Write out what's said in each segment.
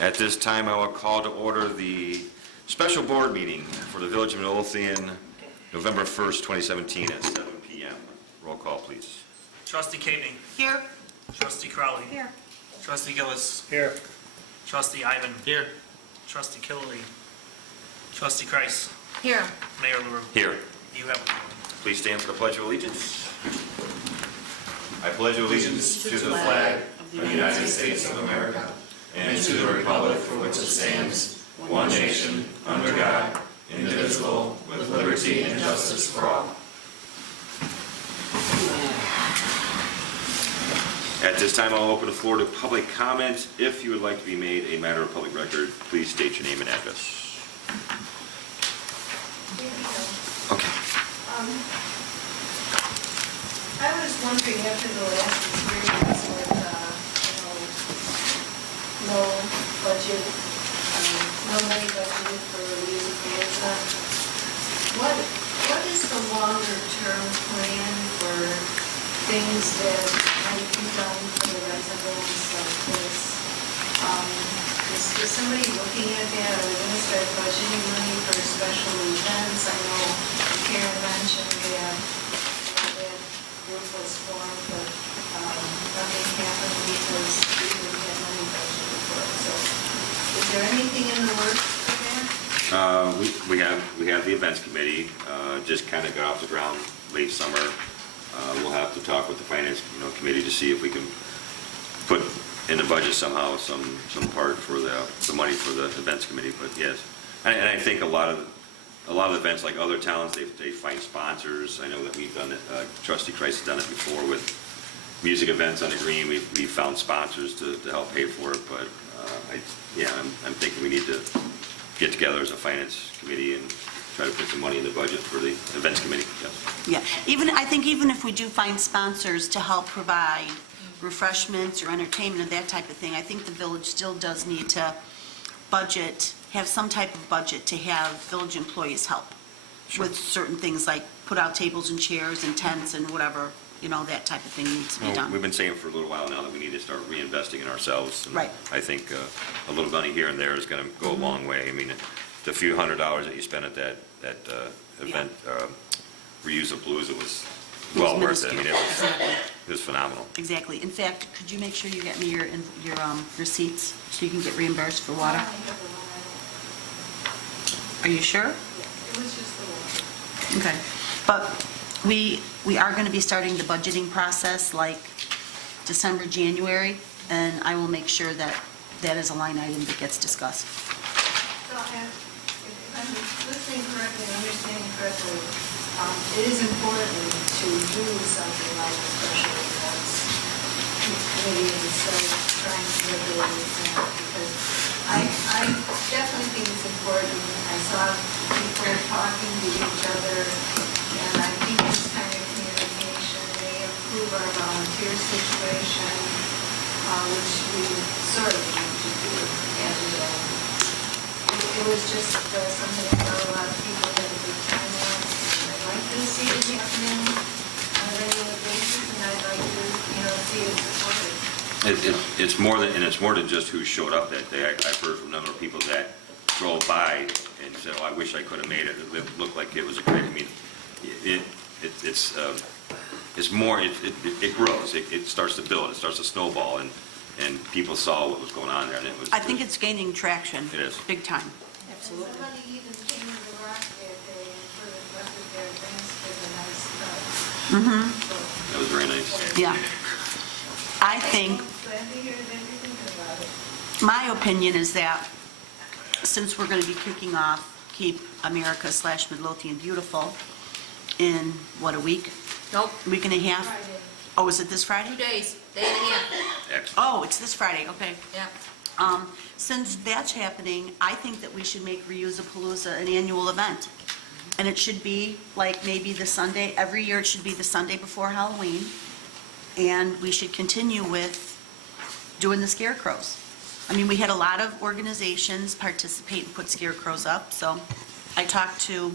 At this time, I will call to order the special board meeting for the Village of Midlothian, November 1st, 2017 at 7 p.m. Roll call, please. Trustee Keating. Here. Trustee Crowley. Here. Trustee Gillis. Here. Trustee Ivan. Here. Trustee Killily. Trustee Kreis. Here. Mayor LaRue. Here. You have a quorum. Please stand for the Pledge of Allegiance. I pledge allegiance to the flag of the United States of America and to the republic for which it stands, one nation, under God, indivisible, with liberty and justice for all. At this time, I'll open the floor to public comment. If you would like to be made a matter of public record, please state your name and address. Okay. I was wondering, after the last experience with, no budget, no money budgeted for Louisa Piazza, what is the longer-term plan for things that might be done for the residents of this? Is somebody looking at that? Are we going to start budgeting money for special events? I know Karen mentioned that group was formed, but nothing happened because we didn't have money budgeted for it. So is there anything in the works for that? We have the events committee, just kind of got off the ground late summer. We'll have to talk with the finance committee to see if we can put in the budget somehow some part for the money for the events committee. But yes, and I think a lot of events, like other towns, they find sponsors. I know that we've done it. Trustee Kreis has done it before with music events on the green. We've found sponsors to help pay for it. But I'm thinking we need to get together as a finance committee and try to put some money in the budget for the events committee. Yes. Yeah, I think even if we do find sponsors to help provide refreshments or entertainment and that type of thing, I think the village still does need to have some type of budget to have village employees help with certain things, like put out tables and chairs and tents and whatever, that type of thing needs to be done. We've been saying for a little while now that we need to start reinvesting in ourselves. And right. I think a little money here and there is going to go a long way. I mean, the few $100s that you spent at that event, Reuse of Palooza, was well worth it. I mean, it was phenomenal. Exactly. In fact, could you make sure you get me your receipts so you can get reimbursed for water? Are you sure? Yeah, it was just the water. Okay. But we are going to be starting the budgeting process like December, January, and I will make sure that that is a line item that gets discussed. So if I'm listening correctly and understanding correctly, it is important to do something like a special events committee instead of trying to regulate it, because I definitely think it's important. I saw people talking to each other, and I think this kind of communication may improve our volunteer situation, which we sort of need to do. And it was just something I know a lot of people had a good time on. I'd like to see it happening on a regular basis, and I'd like to, see it supported. It's more than just who showed up that day. I've heard from a number of people that drove by and said, "Oh, I wish I could have made it. It looked like it was a great." I mean, it's more. It grows. It starts to build. It starts to snowball, and people saw what was going on there, and it was. I think it's gaining traction. It is big time. Absolutely. Somebody even came to the rock that day and put a bucket there, thanks for the nice stuff. Mm-hmm. That was very nice. Yeah. I think, Glad to hear that you're thinking about it. my opinion is that since we're going to be kicking off Keep America / Midlothian Beautiful in, a week? Nope, Week and a half? Friday. Oh, is it this Friday? 2 days, day and a half. Excellent. Oh, it's this Friday, okay. Yeah. Since that's happening, I think that we should make Reuse of Palooza an annual event. And it should be like maybe the Sunday, every year it should be the Sunday before Halloween. And we should continue with doing the scarecrows. I mean, we had a lot of organizations participate and put scarecrows up, so I talked to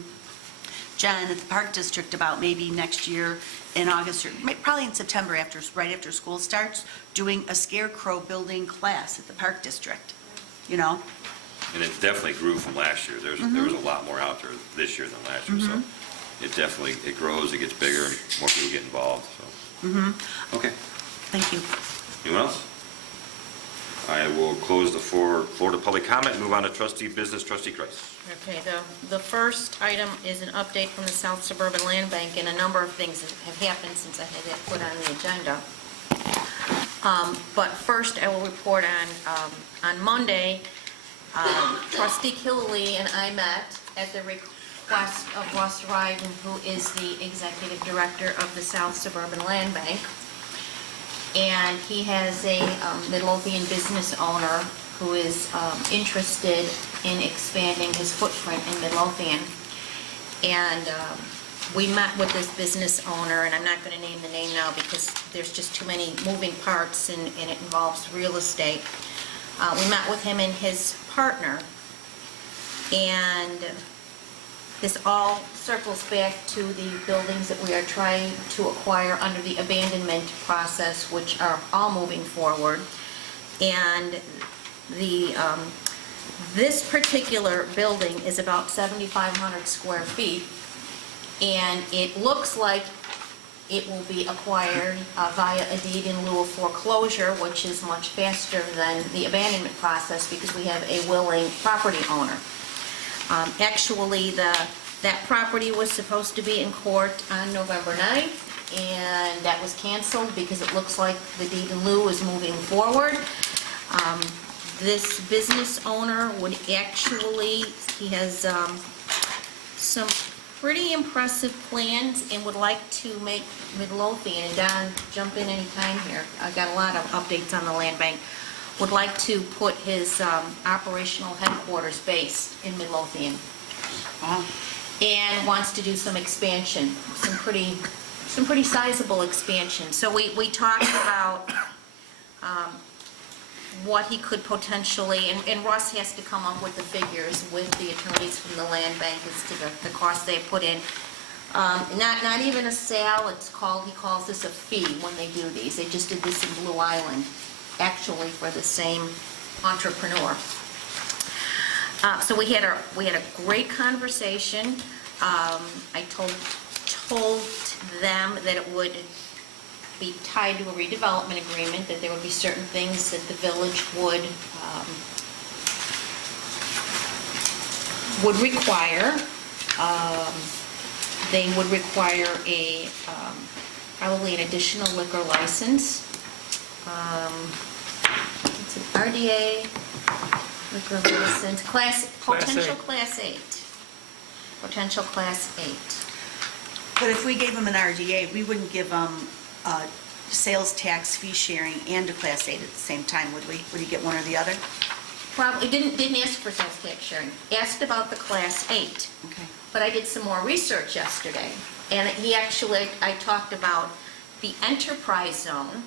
Jen at the Park District about maybe next year in August, or probably in September, right after school starts, doing a scarecrow building class at the Park District. you know? And it definitely grew from last year. There was a lot more out there this year than last year, so it definitely, it grows, it gets bigger, and more people get involved, so. Okay. Thank you. Anyone else? I will close the floor to public comment, move on to trustee business, trustee Kreis. Okay, the first item is an update from the South Suburban Land Bank, and a number of things have happened since I had that put on the agenda. But first, I will report on Monday, trustee Killily and I met at the request of Russ Ryden, who is the executive director of the South Suburban Land Bank. And he has a Midlothian business owner who is interested in expanding his footprint in Midlothian. And we met with this business owner, and I'm not going to name the name now because there's just too many moving parts and it involves real estate. We met with him and his partner, and this all circles back to the buildings that we are trying to acquire under the abandonment process, which are all moving forward. And this particular building is about 7,500 square feet, and it looks like it will be acquired via a deed in lieu of foreclosure, which is much faster than the abandonment process because we have a willing property owner. Actually, that property was supposed to be in court on November 9th, and that was canceled because it looks like the deed in lieu is moving forward. This business owner would actually, he has some pretty impressive plans and would like to make Midlothian, and Don, jump in anytime here, I've got a lot of updates on the land bank, would like to put his operational headquarters based in Midlothian. And wants to do some expansion, some pretty sizable expansion. So we talked about what he could potentially, and Russ has to come up with the figures with the attorneys from the land bank as to the cost they put in. Not even a sale, he calls this a fee when they do these. They just did this in Blue Island, actually for the same entrepreneur. So we had a great conversation. I told them that it would be tied to a redevelopment agreement, that there would be certain things that the village would require. They would require probably an additional liquor license. It's an RDA liquor license, potential Class 8. Potential Class 8. But if we gave them an RDA, we wouldn't give them sales tax fee sharing and a Class 8 at the same time, would we? Would he get one or the other? Probably didn't ask for sales tax sharing. Asked about the Class 8. Okay. But I did some more research yesterday, and I talked about the enterprise zone,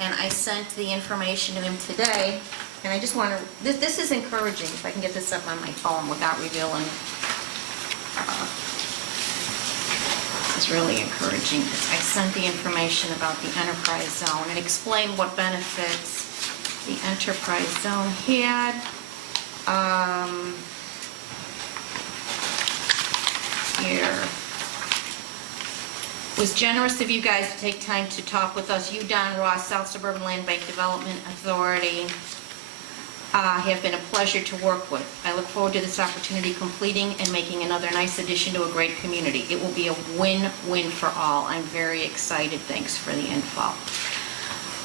and I sent the information to him today, and I just want to, this is encouraging, if I can get this up on my phone without revealing. This is really encouraging. I sent the information about the enterprise zone and explained what benefits the enterprise zone had. Here. It was generous of you guys to take time to talk with us. You, Don Ross, South Suburban Land Bank Development Authority, have been a pleasure to work with. I look forward to this opportunity completing and making another nice addition to a great community. It will be a win-win for all. I'm very excited. Thanks for the info.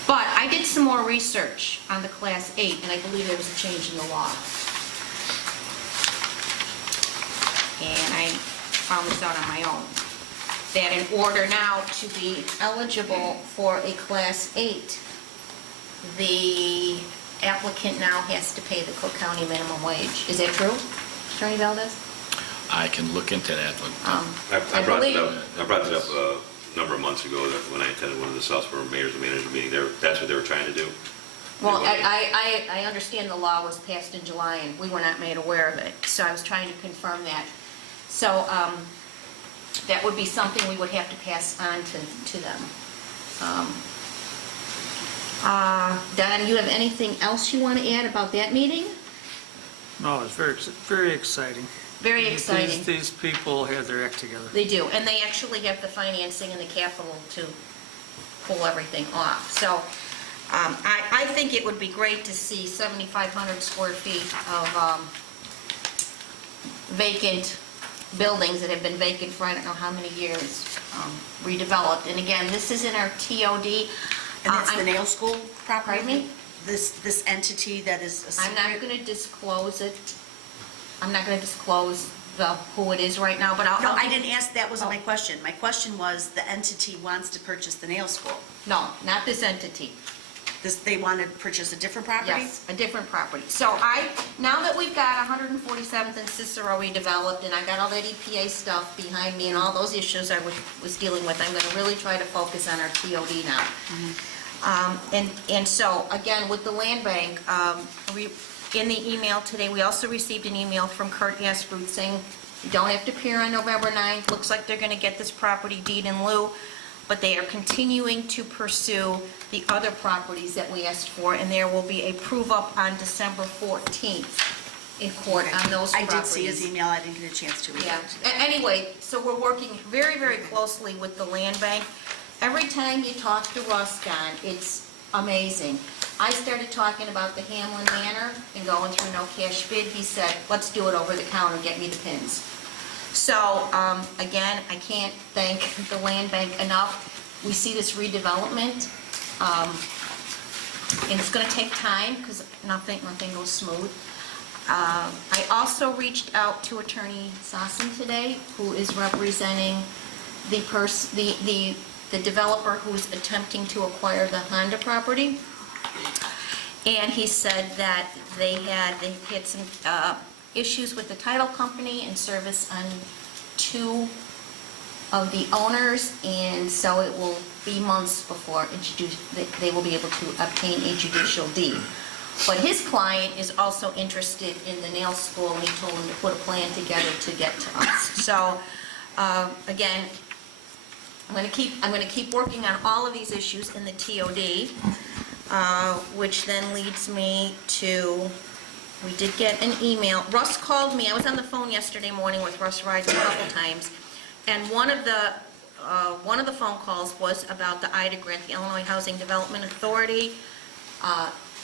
But I did some more research on the Class 8, and I believe there was a change in the law. And I found this out on my own. That in order now to be eligible for a Class 8, the applicant now has to pay the Cook County minimum wage. Is that true, Attorney Valdez? I can look into that. I brought it up a number of months ago that when I attended one of the South Suburban Mayors and Managers meeting, that's what they were trying to do. Well, I understand the law was passed in July and we were not made aware of it, so I was trying to confirm that. So that would be something we would have to pass on to them. Don, you have anything else you want to add about that meeting? No, it's very exciting. Very exciting. These people have their act together. They do, and they actually have the financing and the capital to pull everything off. So I think it would be great to see 7,500 square feet of vacant buildings that have been vacant for I don't know how many years, redeveloped. And again, this is in our TOD. And that's the I'm- nail school property? Pardon me? This entity that is a I'm not secret? going to disclose it. I'm not going to disclose who it is right now, but I'll... No, I'll I give- didn't ask, that wasn't my question. My question was, the entity wants to purchase the nail school. No, not this entity. They want to purchase a different property? Yes, a different property. So now that we've got 147th and Cicero redeveloped, and I got all that EPA stuff behind me and all those issues I was dealing with, I'm gonna really try to focus on our TOD now. And so, again, with the land bank, in the email today, we also received an email from Kurt Asprud saying, you don't have to appear on November 9th, looks like they're gonna get this property deed in lieu, but they are continuing to pursue the other properties that we asked for, and there will be a prove-up on December 14th in court on those I properties. did see his email, I didn't get a chance to read Yeah, it. Anyway, so we're working very, very closely with the land bank. Every time you talk to Russ, Don, it's amazing. I started talking about the Hamlin Manor and going through no cash bid. He said, let's do it over the counter, get me the pins. So, again, I can't thank the land bank enough. We see this redevelopment, and it's gonna take time, because nothing goes smooth. I also reached out to Attorney Sossin today, who is representing the developer who's attempting to acquire the Honda property. And he said that they had some issues with the title company and service on two of the owners, and so it will be months before they will be able to obtain a judicial deed. But his client is also interested in the nail school, and he told him to put a plan together to get to us. So, again, I'm going to keep working on all of these issues in the TOD, which then leads me to, we did get an email. Russ called me. I was on the phone yesterday morning with Russ Rides a couple times, and one of the phone calls was about the IDA grant, the Illinois Housing Development Authority,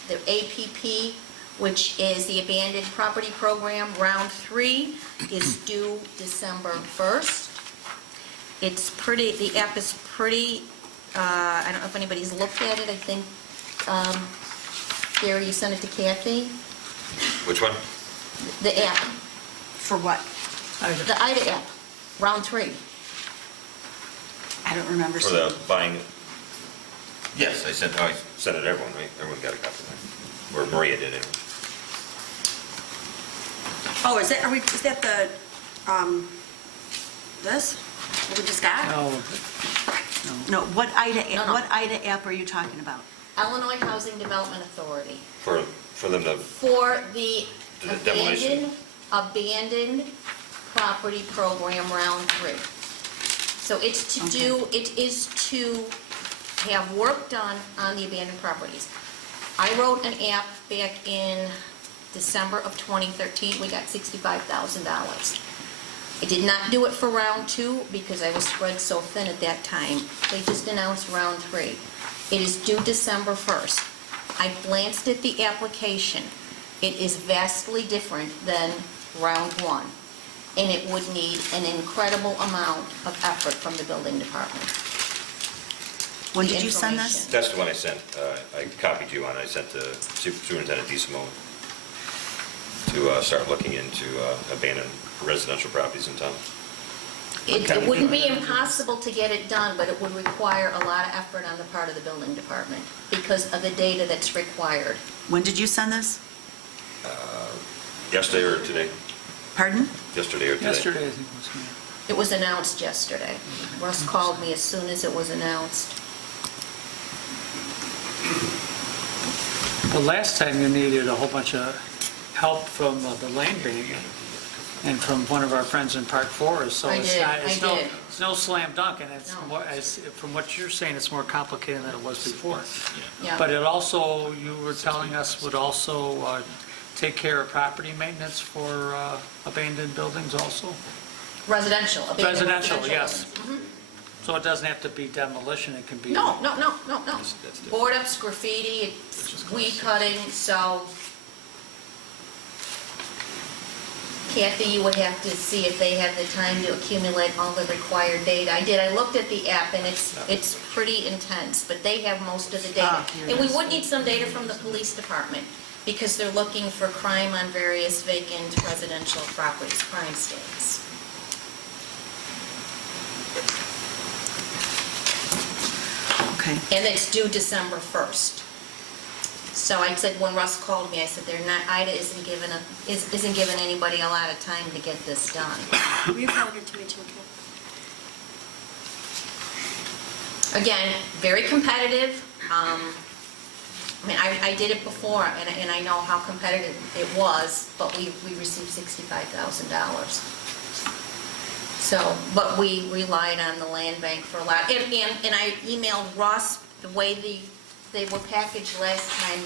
the APP, which is the Abandoned Property Program. Round 3 is due December 1st. It's pretty, the app is pretty, I don't know if anybody's looked at it. I think, Gary, you sent it to Kathy? Which one? The app, For what? the IDA app, round 3. I don't remember For seeing. the buying? Yes, I sent it to everyone, right? Everyone got a copy of that. Or Maria did it. Oh, is that the, this? What we just got? No, No, what No. IDA app are you talking about? Illinois Housing Development Authority. For them to, For the The demolition. abandoned property program, round 3. So it's to do, it is to have work done on the abandoned properties. I wrote an app back in December of 2013, we got $65,000. I did not do it for round 2 because I was spread so thin at that time. They just announced round 3. It is due December 1st. I glanced at the application. It is vastly different than round 1, and it would need an incredible amount of effort from the building department. When The did you send this? information. that's the one I sent, I copied you on, I sent to Superintendent DeSimone to start looking into abandoned residential properties in town. It wouldn't be impossible to get it done, but it would require a lot of effort on the part of the building department because of the data that's required. When did you send this? Yesterday or today? Pardon? Yesterday or today? yesterday I think was me. It was announced yesterday. Russ called me as soon as it was announced. The last time you needed a whole bunch of help from the land bank and from one of our friends in Park Forest, so I it's did, not, I did. it's no slam dunk, and it's No. more, from what you're saying, it's more complicated than it was before. Yeah. But it also, you were telling us, would also take care of property maintenance for abandoned buildings also? Residential. abandoned Residential, yes. buildings. So it doesn't have to be demolition, it can be... No. That's different. Board ups, graffiti, it's weed cutting, so Kathy, you would have to see if they have the time to accumulate all the required data. I looked at the app and it's pretty intense, but they have most of the data. Here And it we is. would need some data from the police department because they're looking for crime on various vacant residential properties, crime stats. Okay. And it's due December 1st. So I said, when Russ called me, I said, IDA isn't giving anybody a lot of time to get this done. Will you forward it to me too, Kim? Again, very competitive. I mean, I did it before, and I know how competitive it was, but we received $65,000. So, but we relied on the land bank for a lot. And I emailed Ross the way they were packaged last time.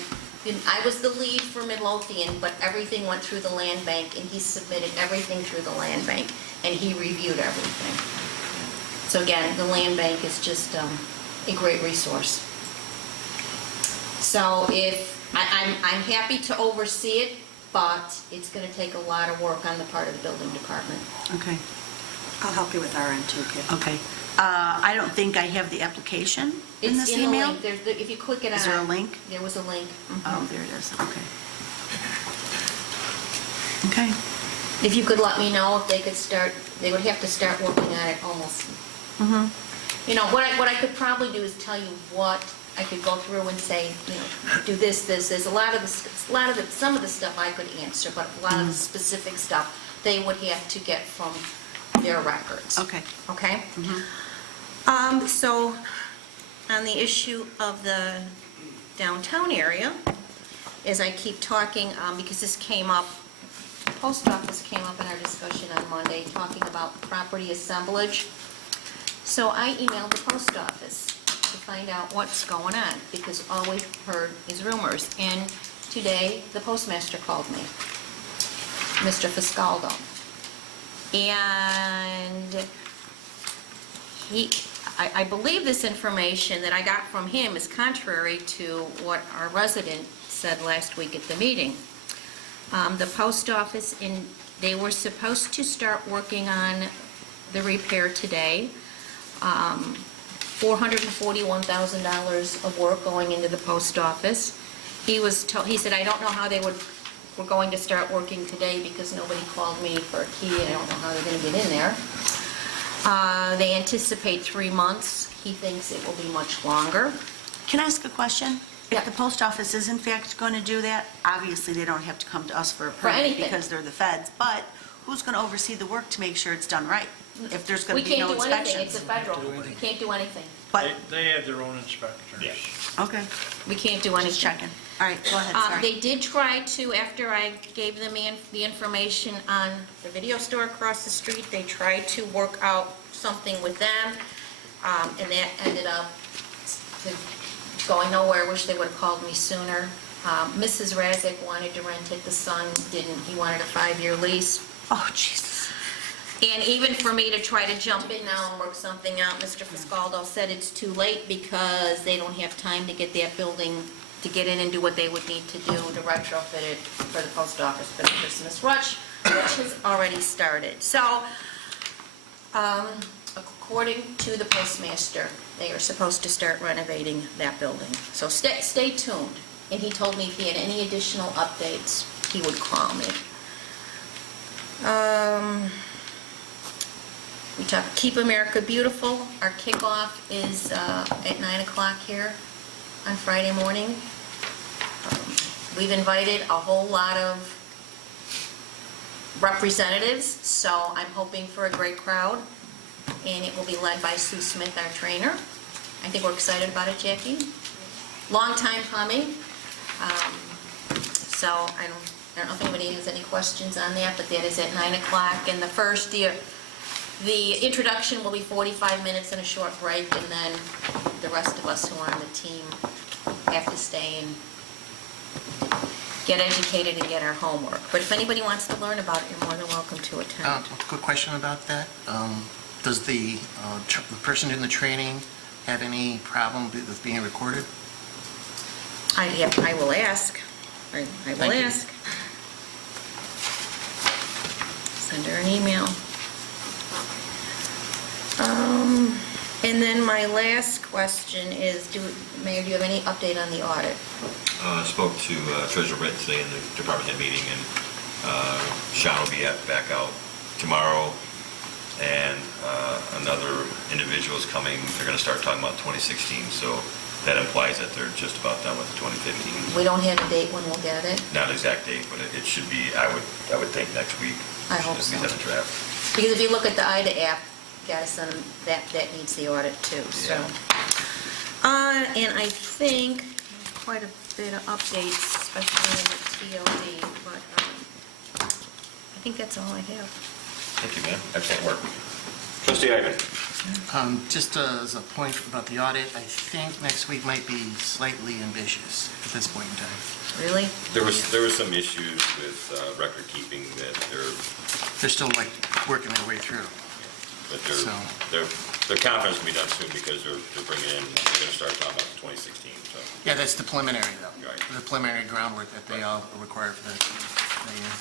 I was the lead for Midlothian, but everything went through the land bank, and he submitted everything through the land bank, and he reviewed everything. So again, the land bank is just a great resource. So I'm happy to oversee it, but it's going to take a lot of work on the part of the building department. Okay. I'll help you with our end too, Kit. Okay. I don't think I have the application in It's this in the email. link. If you click it on. Is there a link? There was a link. Oh, there it is, okay. Okay. If you could let me know if they could start, they would have to start working on it almost. You know, what I could probably do is tell you what I could go through and say, you know, do this. There's some of the stuff I could answer, but a lot of the specific stuff they would have to get from their records. Okay. Okay? So, on the issue of the downtown area, as I keep talking, because this came up, post office came up in our discussion on Monday, talking about property assemblage. So I emailed the post office to find out what's going on, because all we've heard is rumors. And today, the postmaster called me, Mr. Fiscaldo. And I believe this information that I got from him is contrary to what our resident said last week at the meeting. The post office, they were supposed to start working on the repair today. $441,000 of work going into the post office. He said, I don't know how were going to start working today because nobody called me for a key, and I don't know how they're going to get in there. They anticipate 3 months. He thinks it will be much longer. Can I ask a question? Yeah. If the post office is in fact going to do that, obviously they don't have to come to us for a permit anything. because they're the feds, but who's going to oversee the work to make sure it's done right? If there's going We to be no can't do anything. inspections? It's a federal. We can't do anything. But, They have their own inspectors. okay, We can't do anything. just checking. All right, go ahead, sorry. They did try to, after I gave them the information on the video store across the street, they tried to work out something with them, and that ended up going nowhere. Wish they would have called me sooner. Mrs. Razik wanted to rent it, the son didn't. He wanted a 5-year lease. Oh, Jesus. And even for me to try to jump in now and work something out, Mr. Fiscaldo said it's too late because they don't have time to get that building, to get in and do what they would need to do to retrofit it for the post office for the Christmas rush, which has already started. So, according to the postmaster, they are supposed to start renovating that building. So stay tuned. And he told me if he had any additional updates, he would call me. We talked Keep America Beautiful. Our kickoff is at 9 o'clock here on Friday morning. We've invited a whole lot of representatives, so I'm hoping for a great crowd. And it will be led by Sue Smith, our trainer. I think we're excited about it, Jackie. Long time coming. So I don't know if anybody has any questions on that, but that is at 9 o'clock. And the introduction will be 45 minutes and a short break, and then the rest of us who are on the team have to stay get educated and get our homework. But if anybody wants to learn about it, you're more than welcome to attend. Quick question about that. Does the person in the training have any problem with being recorded? I will ask. I will Thank you. ask. Send her an email. And then my last question is, Mayor, do you have any update on the audit? I spoke to Treasurer Britton today in the department head meeting, and Sean will be back out tomorrow, and another individual is coming. They're going to start talking about 2016, so that implies that they're just about done with 2015. We don't have a date when we'll get it, Not an exact date, but it should be, I would think next week. I hope Should so. be done a draft. because if you look at the IDA app, gotta send them, that needs the audit too, so. And I think quite a bit of updates, especially in the TOD, but I think that's all I have. Thank you, ma'am. Excellent work. Trustee Ivan. Just as a point about the audit, I think next week might be slightly ambitious at this point in time. Really? There was some issues with record keeping that They're still like working their way through. but So- their conference will be done soon because they're bringing in, they're going to start talking about 2016, so. Yeah, that's the preliminary though. Right. The preliminary groundwork that they all require for that year.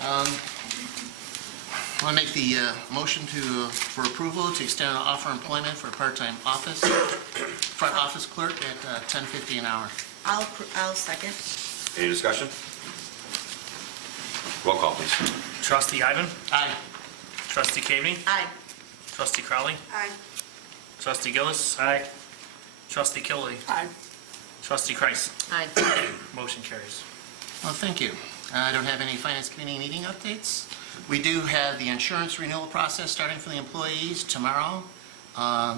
I want to make the motion for approval to extend offer employment for a part-time front office clerk at $10.50 an hour. I'll second. Any discussion? Roll call, please. Trustee Ivan, Aye. Trustee Caveney, Aye. Trustee Crowley, Aye. Trustee Gillis. Aye. Trustee Killy. Aye. Trustee Kreis. Aye. Motion carries. Well, thank you. I don't have any Finance Committee meeting updates. We do have the insurance renewal process starting for the employees tomorrow. I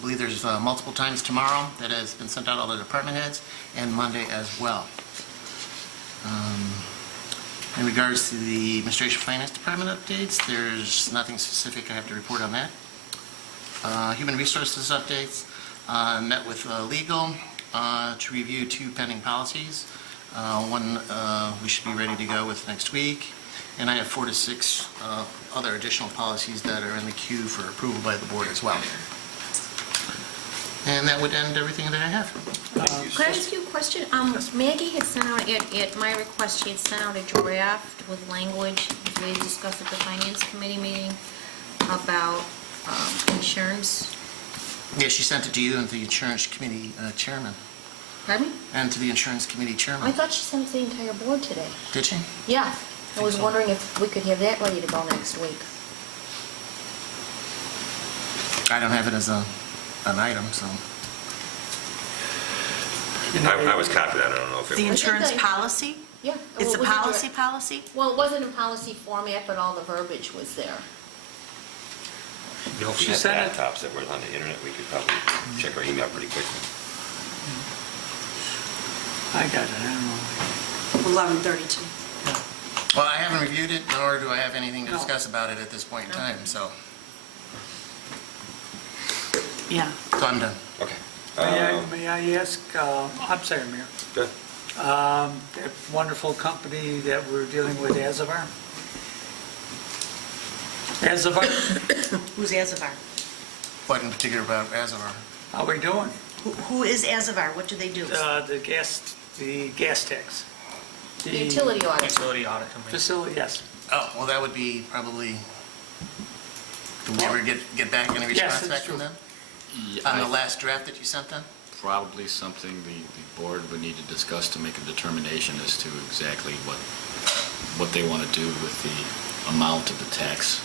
believe there's multiple times tomorrow that has been sent out all the department heads, and Monday as well. In regards to the Administration Finance Department updates, there's nothing specific I have to report on that. Human Resources updates, met with legal to review 2 pending policies. One we should be ready to go with next week, and I have 4 to 6 other additional policies that are in the queue for approval by the board as well. And that would end everything that I have. Could I ask you a question? Maggie had sent out, at my request, she had sent out a draft with language, as we discussed at the Finance Committee meeting, about insurance. Yeah, she sent it to you and the Insurance Committee Chairman, Pardon me? and to the Insurance Committee I Chairman. thought she sent it to the entire board today. Did she? Yeah, I was wondering if we could have that ready to go next week. I don't have it as an item, so. I was copied, I don't know if it The was. insurance they- policy? Yeah. It's a Was it policy policy? Well, it wasn't in policy format, but all the verbiage was there. You know, if we She had said it- laptops that were on the internet, we could probably check our email pretty quickly. I got it, I don't know. 11:32. Well, I haven't reviewed it, nor do I have anything to No. discuss about it at this point in time, so Yeah. I'm done. Okay. May I ask, I'm sorry, Mayor, Good. that wonderful company that we're dealing with, Azavar? Azavar, Who's Azavar? What in particular about Azavar? how we doing? Who is Azavar? What do they do? The gas tax. The utility audit. Utility audit company. Facility, yes. Oh, well, that would be probably, do we ever get back any Yes, response it's back from true. them? Yeah, On the last draft that you sent them? Probably something the board would need to discuss to make a determination as to exactly what they want to do with the amount of the tax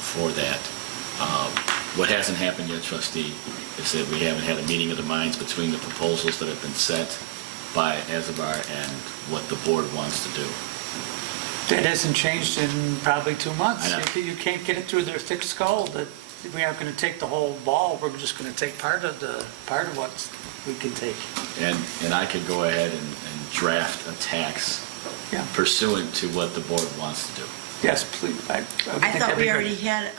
for that. What hasn't happened yet, trustee, is that we haven't had a meeting of the minds between the proposals that have been set by Azabar and what the board wants to do. That hasn't changed in probably 2 months. I know. You can't get it through their thick skull that we aren't going to take the whole ball, we're just going to take part of what we can take. And I could go ahead and draft a tax Yeah. pursuant to what the board wants to do. Yes, please. I would I think thought that'd be we good. already had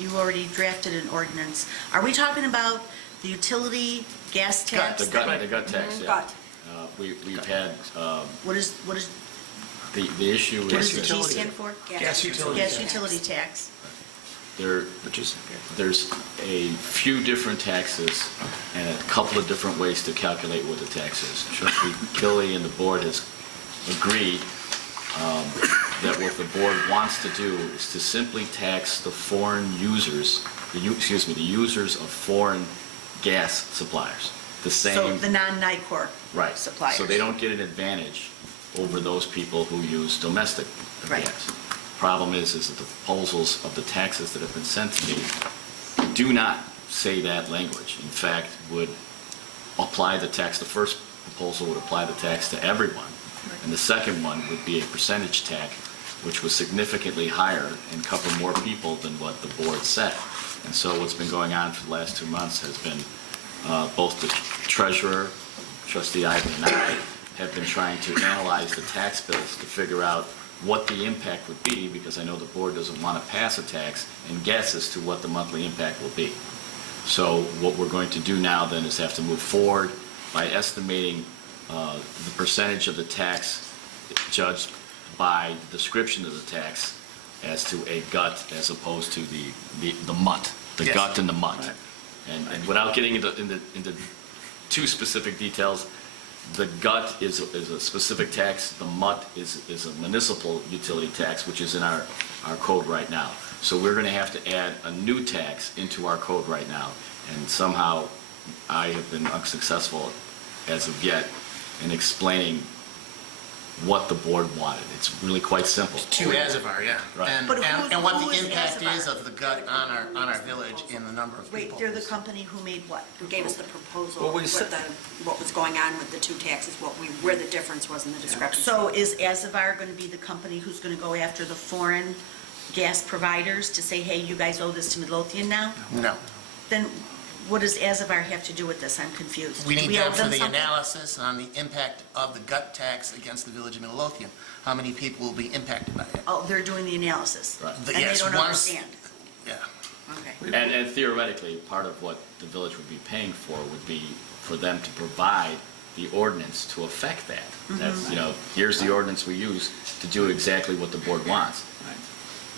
you already drafted an ordinance. Are we talking about the utility gas tax? The gut tax, yeah. But we've had, What is, the issue what does is the that G stand for? Gas utility Gas tax. utility tax. there's a few different taxes and a couple of different ways to calculate what the tax is. Trustee Killy and the board has agreed that what the board wants to do is to simply tax the foreign users, the users of foreign gas suppliers. The So same, the non-NICOR right. suppliers. So they don't get an advantage over those people who use domestic Right. gas. Problem is that the proposals of the taxes that have been sent to me do not say that language. In fact, would apply the tax, the first proposal would apply the tax to everyone, and the second one would be a percentage tax, which was significantly higher and cover more people than what the board said. And so what's been going on for the last 2 months has been both the treasurer, Trustee Ivan, and I have been trying to analyze the tax bills to figure out what the impact would be, because I know the board doesn't want to pass a tax and guess as to what the monthly impact will be. So what we're going to do now then is have to move forward by estimating the percentage of the tax judged by the description of the tax as to a gut as opposed to the mutt, the Yes. gut and the mutt. And without getting into too specific details, the gut is a specific tax, the mutt is a municipal utility tax, which is in our code right now. So we're going to have to add a new tax into our code right now, and somehow I have been unsuccessful as of yet in explaining what the board wanted. It's really quite simple. To Azavar, yeah. Right. And, But and what who the is impact Azavar? is of the gut on our village and the number of Wait, people. they're the company who made what? Who gave us the proposal, Well, we what said- what was going on with the two taxes, where the difference was in the discrepancy. So is Azavar going to be the company who's going to go after the foreign gas providers to say, hey, you guys owe this to Midlothian now? No. Then what does Azavar have to do with this? I'm confused. We Do need owe them for them the something? analysis on the impact of the gut tax against the village of Midlothian. How many people will be impacted by it? Oh, they're doing the analysis? Right. And they Yes, don't once- understand? Yeah. Okay. And theoretically, part of what the village would be paying for would be for them to provide the ordinance to affect that. That's, here's the ordinance we use to do exactly what the board wants.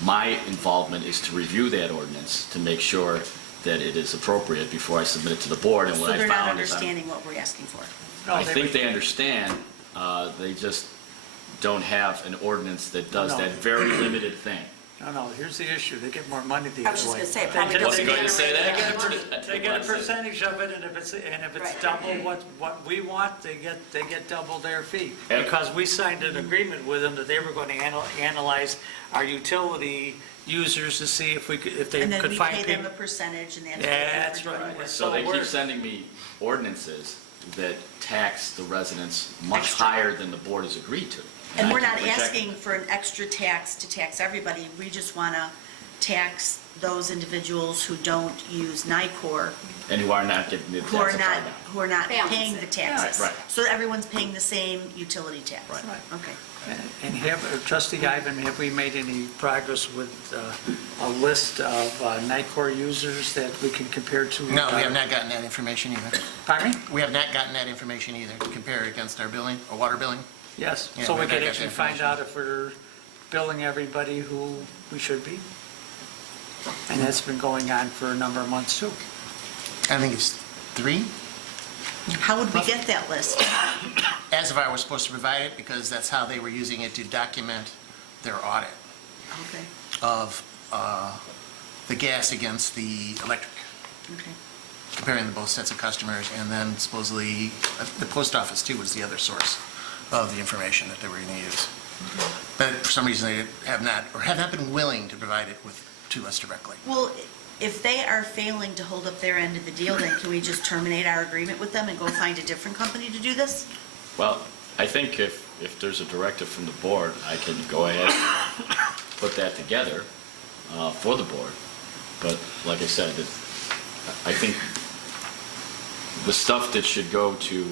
My involvement is to review that ordinance to make sure that it is appropriate before I submit it to the board, and So what I they're not found is understanding what we're asking for? I think they understand, they just don't have an ordinance that does No. that very limited thing. No, here's the issue, they get more money the I was other just way. going to say, it They probably get- doesn't going to say generate that? They get a percentage of it, and if it's Right. double what we want, they get double their fee. Yeah. Because we signed an agreement with them that they were going to analyze our utility users to see if they And then could we find pay them a people. percentage, and that's. That's what we're doing right. with. So they we're- keep sending me ordinances that tax the residents much Extra. higher than the board has agreed to. And I we're keep not rejecting asking it. for an extra tax to tax everybody. We just want to tax those individuals who don't use NICOR, And who are not getting the tax who are applied not, now. who are not Balance paying it. the taxes. Right. So that everyone's paying the same utility tax. Right. Okay. And Trustee Ivan, have we made any progress with a list of NICOR users that we can compare to? No, we have not gotten that information either. Pardon me? We have not gotten that information either to compare it against our billing, or water billing. Yes, Yeah, so we we have can that actually find information. out if we're billing everybody who we should be. And that's been going on for a number of months too. I think it's 3. How would we get that list? Azavar was supposed to provide it because that's how they were using it to document their audit Okay, of the gas against the electric, okay. comparing the both sets of customers, and then supposedly the post office too was the other source of the information that they were going to use. But for some reason they have not been willing to provide it to us directly. Well, if they are failing to hold up their end of the deal, then can we just terminate our agreement with them and go find a different company to do this? Well, I think if there's a directive from the board, I can go ahead and put that together for the board. But like I said, I think the stuff that should go to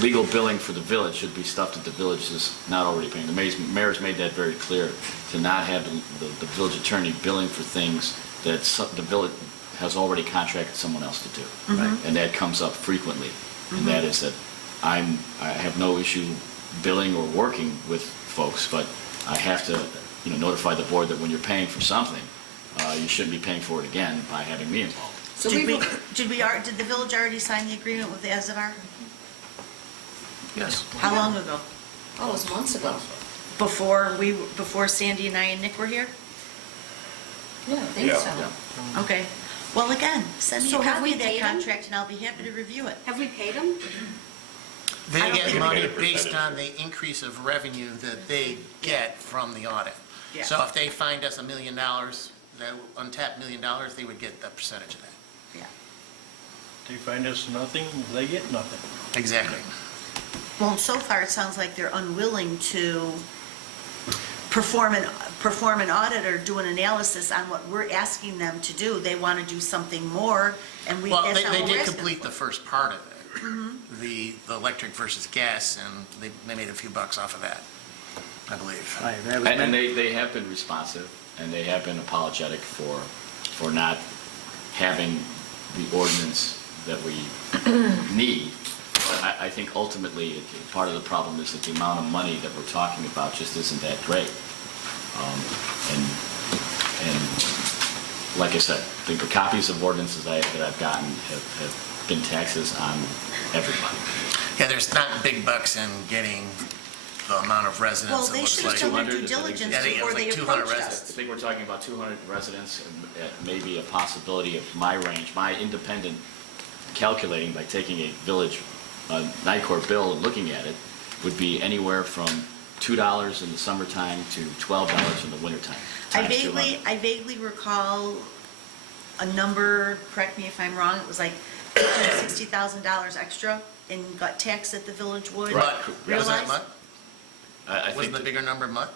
legal billing for the village should be stuff that the village is not already paying. The mayor's made that very clear, to not have the village attorney billing for things that the village has already contracted someone else to do. And that comes up frequently. And that is that I have no issue billing or working with folks, but I have to, notify the board that when you're paying for something, you shouldn't be paying for it again by having me involved. So Did we, did the village already sign the agreement with Azavar? Yes. How long ago? Oh, it was months ago. Before Sandy and I and Nick were here? Yeah, I think Yeah. so. Yeah. Okay. Well, again, send me a So have copy we of that paid 'em? contract and I'll be happy to review it. have we paid them? I They don't get think- money They get a based percentage. on the increase of revenue that they get from the audit. Yeah. So if they find us $1 million, that untapped $1 million, they would get a percentage of that. Yeah. They find us nothing, they get nothing. Exactly. Well, so far, it sounds like they're unwilling to perform an audit or do an analysis on what we're asking them to do. They want to do something more, and Well, that's not they what we're did asking complete for. the first part of it, the electric versus gas, and they made a few bucks off of that, I believe. Right, that was And meant- they have been responsive, and they have been apologetic for not having the ordinance that we need. But I think ultimately, part of the problem is that the amount of money that we're talking about just isn't that great. And like I said, the copies of ordinances that I've gotten have been taxes on everybody. Yeah, there's not big bucks in getting the amount of Well, residents it they looks should have like. done their 200 due is, I think, diligence Yeah, I think it was before they like 200 approached residents. I us. think we're talking about 200 residents, at maybe a possibility of my range, my independent calculating by taking a village NICOR bill and looking at it, would be anywhere from $2 in the summertime to $12 in the wintertime. I times 200. vaguely recall a number, correct me if I'm wrong, it was like $60,000 extra in gut tax that the village would Right. realize. Wasn't it Mutt? I think Wasn't the that- bigger number Mutt?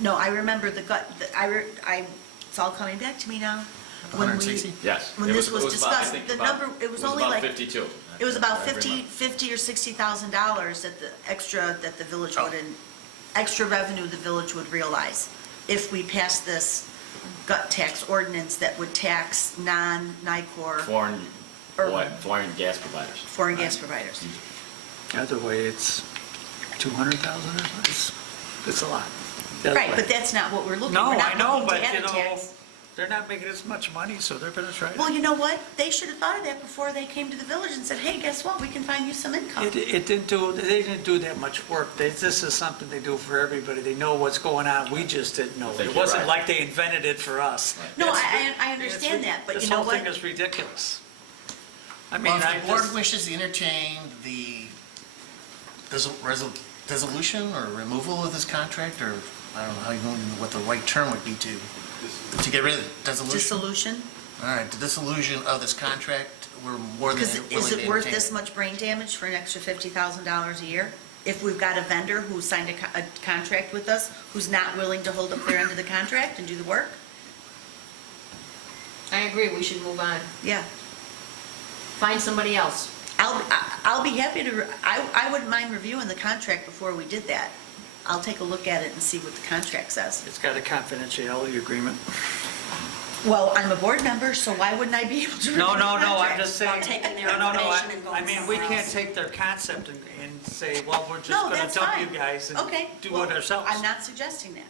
No, I remember it's all coming back to me now. When we- 160? Yes. When It this was about- I discussed, think the about- number, it was only about like, 52. it was about Every 50 month. or $60,000 that the extra, that the village Oh. would, extra revenue the village would realize if we passed this gut tax ordinance that would tax non-NICOR Foreign, Or- foreign gas providers. foreign gas providers. Either way, it's 200,000 or something. It's a lot. The other Right, way. but that's not what we're looking. No, We're not I know, looking to but add you a know, tax. they're not making as much money, so they're gonna try to. Well, you know what? They should have thought of that before they came to the village and said, hey, guess what? We can find you some income. They didn't do that much work. This is something they do for everybody. They know what's going on. We just didn't know. I think It you're wasn't right. like they invented it for us. No, That's- I understand that, but you know This whole what? thing is ridiculous. I mean, Well, I if the board just, wishes to entertain the dissolution or removal of this contract, or I don't know how you, what the right term would be to get rid of it, dissolution? Dissolution? All right, the dissolution of this contract, we're more than Because willing to is entertain. it worth this much brain damage for an extra $50,000 a year? If we've got a vendor who signed a contract with us, who's not willing to hold up their end of the contract and do the work? I agree, we should move on. Yeah. Find somebody else. I'll be happy to, I wouldn't mind reviewing the contract before we did that. I'll take a look at it and see what the contract says. it's got a confidentiality agreement. Well, I'm a board member, so why wouldn't I be able to review No, the no, no, I'm contract? just saying. About taking their No, information and going I mean, we somewhere can't else. take their concept and say, well, we're just No, gonna that's dump fine. you guys and Okay, do well, it ourselves. I'm not suggesting that.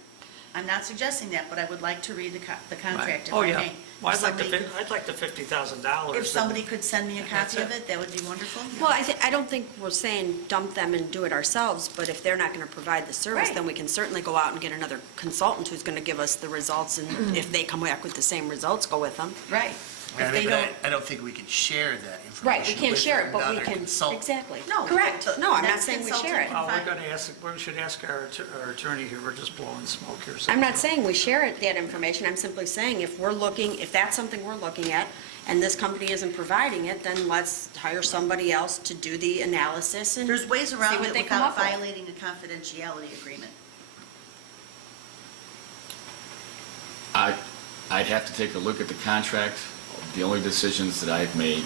I'm not suggesting that, but I would like to read the Right. contract if Oh, I yeah. may. Well, If I'd like the $50,000. If somebody could send me a That's copy of it. it, that would be wonderful. Well, I don't think we're saying dump them and do it ourselves, but if they're not going to provide the service, Right. then we can certainly go out and get another consultant who's going to give us the results, and if they come back with the same results, go with them. Right. I If they mean, don't, I don't think we could share that information Right, we can't with share it, but we another can, consultant. exactly. No, Correct. but No, I'm not next saying we consultant share it. can- Oh, we should ask our attorney here, we're just blowing smoke here. so- I'm not saying we share it, that information, I'm simply saying if that's something we're looking at, and this company isn't providing it, then let's hire somebody else to do the analysis and there's ways see around what it they come without up with. violating a confidentiality agreement. I'd have to take a look at the contract. The only decisions that I've made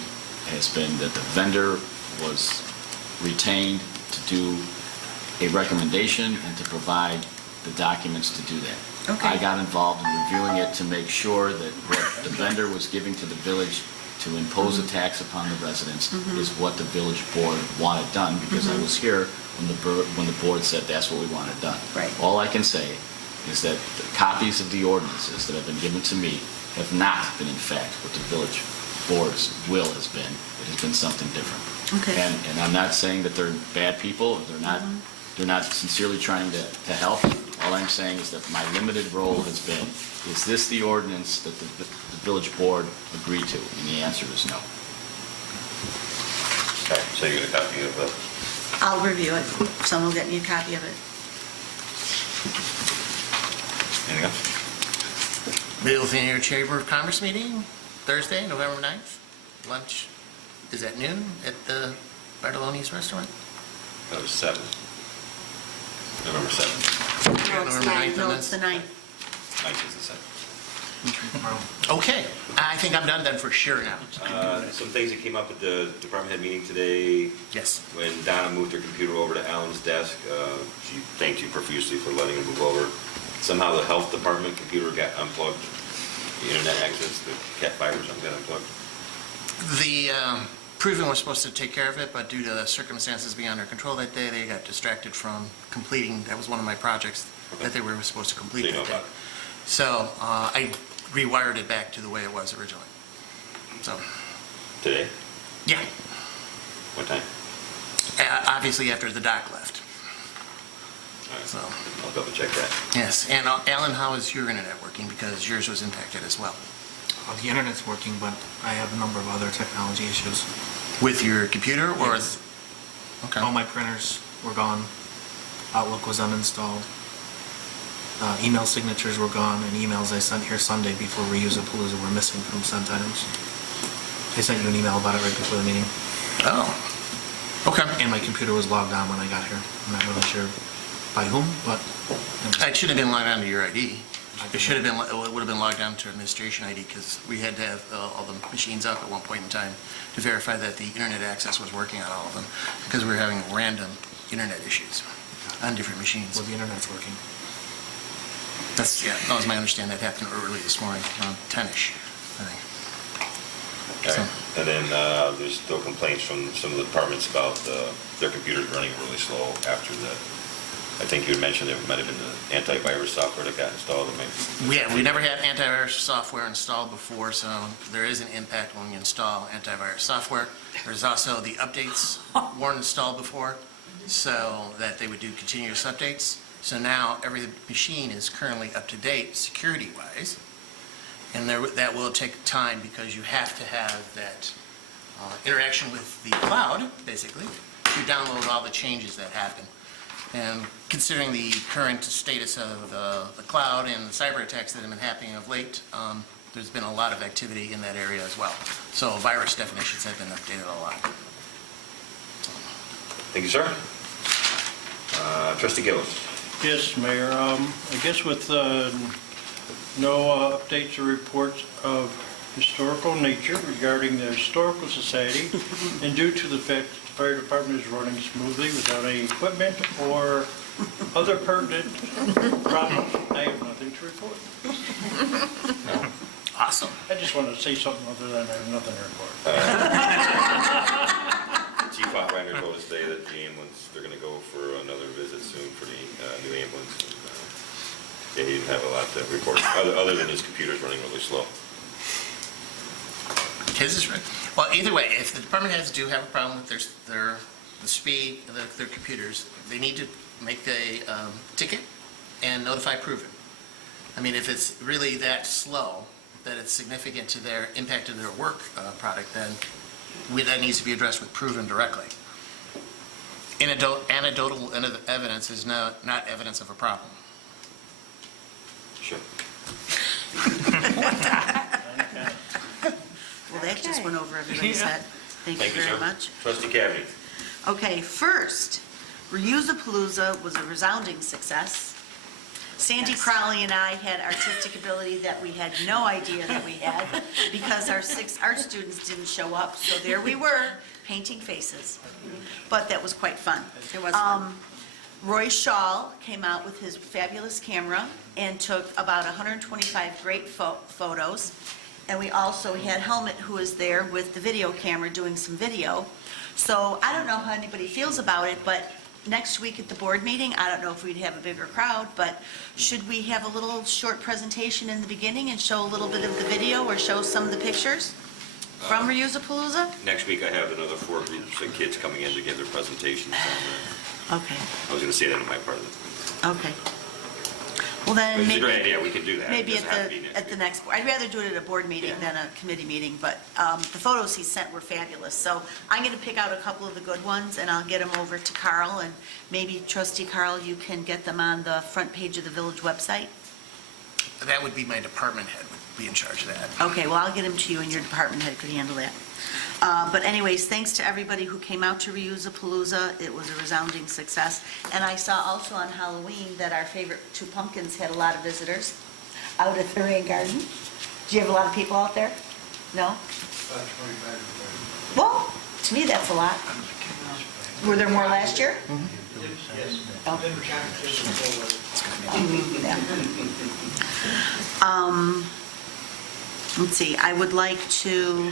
has been that the vendor was retained to do a recommendation and to provide the documents to do that. Okay. I got involved in reviewing it to make sure that what the vendor was giving to the village to impose a tax upon the residents is what the village board wanted done, because I was here when the board said that's what we wanted done. Right. All I can say is that the copies of the ordinances that have been given to me have not been in fact what the village board's will has been. It has been something different. Okay. And I'm not saying that they're bad people, or they're not sincerely trying to help. All I'm saying is that my limited role has been, is this the ordinance that the village board agreed to? And the answer is no. Okay, so you get a copy of the, I'll review it. Someone will get me a copy of it. anything else? Midlothian Chamber of Commerce meeting, Thursday, November 9th. Lunch is at noon at the Bartoloni's Restaurant. That was 7. November 7th. No, it's November not. 9th on No, this. it's the 9th. 9th is the 7th. Okay, I think I'm done then for sure now. Some things that came up at the department head meeting today, Yes. when Donna moved her computer over to Alan's desk, she thanked you profusely for letting him move over. Somehow the health department computer got unplugged, the internet access, the cat fiber or something got unplugged. The Proven was supposed to take care of it, but due to the circumstances beyond their control that day, they got distracted from completing, that was one of my projects that they were supposed to complete So you know that day. about it. So I rewired it back to the way it was originally. So, Today? yeah, What time? obviously after the doc left. All right, So, I'll double check that. yes, and Alan, how is your internet working? Because yours was impacted as well. The internet's working, but I have a number of other technology issues. With your computer or? Yes. Okay. All my printers were gone. Outlook was uninstalled. Email signatures were gone, and emails I sent here Sunday before Reuse-A-Palooza were missing from sent items. I sent you an email about it right before the meeting. Oh, okay. And my computer was logged on when I got here. I'm not really sure by whom, but It should have been logged on to your ID. It should have been, it would have been logged on to administration ID because we had to have all the machines up at one point in time to verify that the internet access was working on all of them because we were having random internet issues on different machines. well, the internet's working. That's, yeah, that was my understanding. That happened early this morning, around 10-ish, I think. All right. And then there's still complaints from some of the departments about their computers running really slow after the, I think you had mentioned there might have been the antivirus software that got installed. We never had antivirus software installed before, so there is an impact when we install antivirus software. There's also the updates weren't installed before, so that they would do continuous updates. So now every machine is currently up to date security-wise, and that will take time because you have to have that interaction with the cloud, basically, to download all the changes that happen. And considering the current status of the cloud and the cyber attacks that have been happening of late, there's been a lot of activity in that area as well. So virus definitions have been updated a lot. Thank you, sir. Trustee Gillis. Yes, Mayor, I guess with no updates or reports of historical nature regarding the Historical Society, and due to the fact that the fire department is running smoothly without any equipment or other pertinent problems, I have nothing to report. Awesome. I just wanted to say something other than I have nothing to report. Chief Hotwiner told us today that the ambulance, they're going to go for another visit soon for the new ambulance. And, yeah, he didn't have a lot to report, other than his computer's running really slow. His is right. Well, either way, if the department heads do have a problem with the speed of their computers, they need to make a ticket and notify Proven. I mean, if it's really that slow, that it's significant to their impact of their work product, then that needs to be addressed with Proven directly. Anecdotal evidence is not evidence of a problem. Sure. Well, that just Okay. went over everybody's head. Thank you very sir. much. Trustee Cavity. Okay, first, Reuse-A-Palooza was a resounding success. Sandy Crowley and I had artistic ability that we had no idea that we had because our 6 art students didn't show up, so there we were, painting faces. But that was quite fun. It was fun. Roy Shaw came out with his fabulous camera and took about 125 great photos. and we also had Helmut, who was there with the video camera doing some video. So I don't know how anybody feels about it, but next week at the board meeting, I don't know if we'd have a bigger crowd, but should we have a little short presentation in the beginning and show a little bit of the video or show some of the pictures from Reusapalooza? Next week, I have another 4 groups of kids coming in to give their presentations. Okay, I was going to say that in my part of it. okay. Well, then It's a maybe... great idea, we can do that. It Maybe doesn't have to be at the week. next, I'd rather do it at a board meeting Yeah. than a committee meeting, but the photos he sent were fabulous. So I'm going to pick out a couple of the good ones, and I'll get them over to Carl, and maybe trustee Carl, you can get them on the front page of the village website? That would be my department head would be in charge of that. Okay, well, I'll get them to you, and your department head could handle that. But anyways, thanks to everybody who came out to Reusapalooza. It was a resounding success. And I saw also on Halloween that our favorite 2 pumpkins had a lot of visitors out at the rain garden. Do you have a lot of people out there? No? About 25. Well, to me, that's a lot. Were there more last year? Yes. Oh. Yeah. Let's see, I would like to,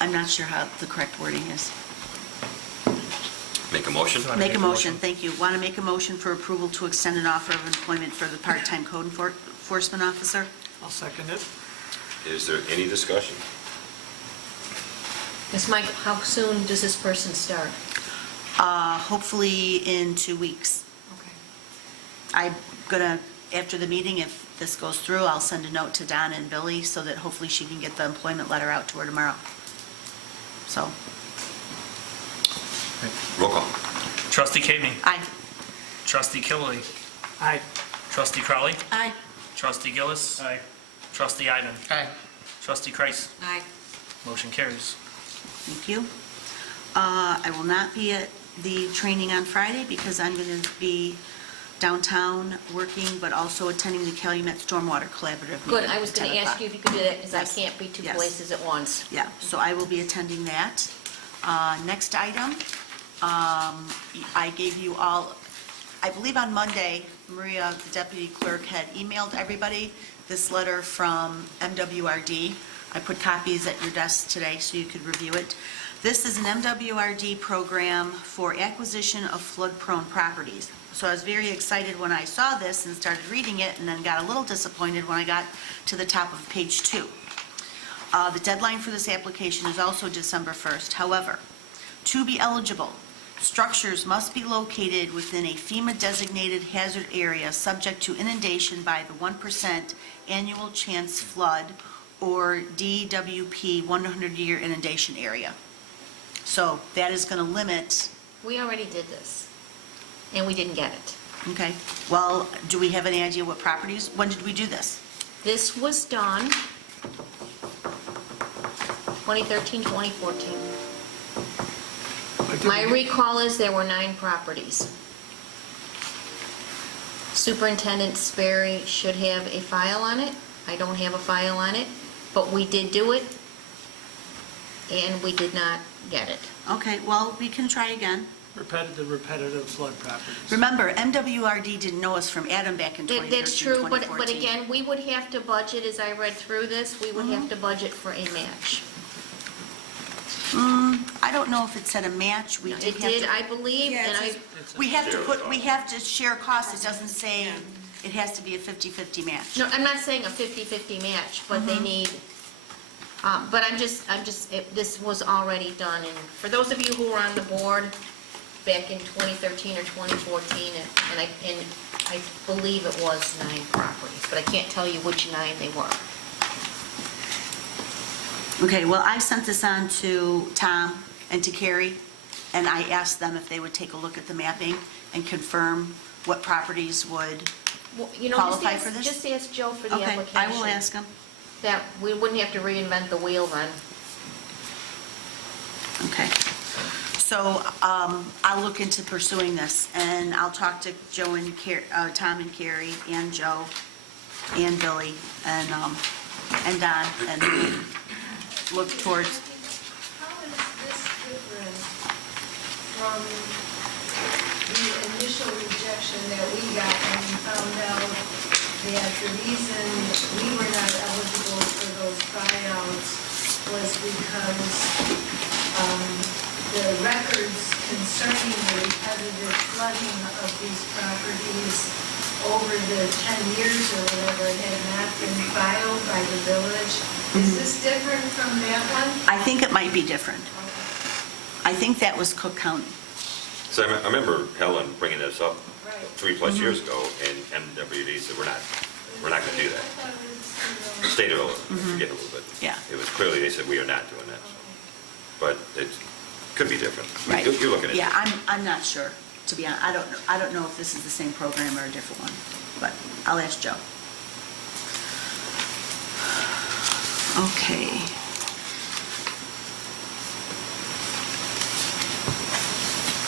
I'm not sure how the correct wording is. Make a motion? Make a motion, thank you. Want to make a motion for approval to extend an offer of employment for the part-time code enforcement officer? I'll second it. Is there any discussion? Ms. Mike, how soon does this person start? Hopefully in 2 weeks. Okay. I'm gonna, after the meeting, if this goes through, I'll send a note to Donna and Billy so that hopefully she can get the employment letter out to her tomorrow. So, Roll call. Trustee Kami. aye. Trustee Killily. Aye. Trustee Crowley. Aye. Trustee Gillis. Aye. Trustee Ivan. Aye. Trustee Kreis. Aye. Motion carries. Thank you. I will not be at the training on Friday because I'm going to be downtown working, but also attending the Calumet Stormwater Collaborative meeting. Good, I was at going 10 to ask you if you could do that, because I Yes. can't be 2 Yes. places at once. Yeah, so I will be attending that. Next item, I gave you all, I believe on Monday, Maria, the deputy clerk, had emailed everybody this letter from MWRD. I put copies at your desk today so you could review it. This is an MWRD program for acquisition of flood-prone properties. So I was very excited when I saw this and started reading it, and then got a little disappointed when I got to the top of page 2. The deadline for this application is also December 1st. However, to be eligible, structures must be located within a FEMA-designated hazard area subject to inundation by the 1% annual chance flood or DWP 100-year inundation area. So that is going to limit, We already did this, and we didn't get it. okay, well, do we have any idea what properties, when did we do this? This was done 2013, 2014. My recall is there were 9 properties. Superintendent Sperry should have a file on it. I don't have a file on it, but we did do it, and we did not get it. Okay, well, we can try again. Repetitive flood properties. Remember, MWRD didn't know us from Adam back in 2013, That's true, 2014. but again, we would have to budget, as I read through this, we would have to budget for a match. I don't know if it said a match. We did It have did, to... I believe, Yeah, and it I, says we have to put, we have to share costs. It doesn't say it has to be a 50-50 match. no, I'm not saying a 50-50 match, but they need, but this was already done, and for those of you who were on the board back in 2013 or 2014, and I believe it was 9 properties, but I can't tell you which 9 they were. Okay, well, I sent this on to Tom and to Carrie, and I asked them if they would take a look at the mapping and confirm what properties would... Well, you know, Qualify for this? Just ask Joe for the Okay, application. I will ask them. That, we wouldn't have to reinvent the wheel then. Okay. So I'll look into pursuing this, and I'll talk to Joe and Tom and Carrie and Joe and Billy and Don, and look towards... How is this different from the initial rejection that we got when we found out that the reason we were not eligible for for those buyouts was because the records concerning the repetitive flooding of these properties over the 10 years or whatever had not been filed by the village. Is this different from that one? I think it might be different. I think that was Cook County. So I remember Helen bringing this up Right. 3+ years ago, and MWD said, we're not going to do that. I thought it was, The state of Illinois, I forget a little bit. Yeah. It was clearly, they said, we are not doing that. But it could be different. Right. You're looking at it. Yeah, I'm not sure, to be honest. I don't know if this is the same program or a different one, but I'll ask Joe. Okay.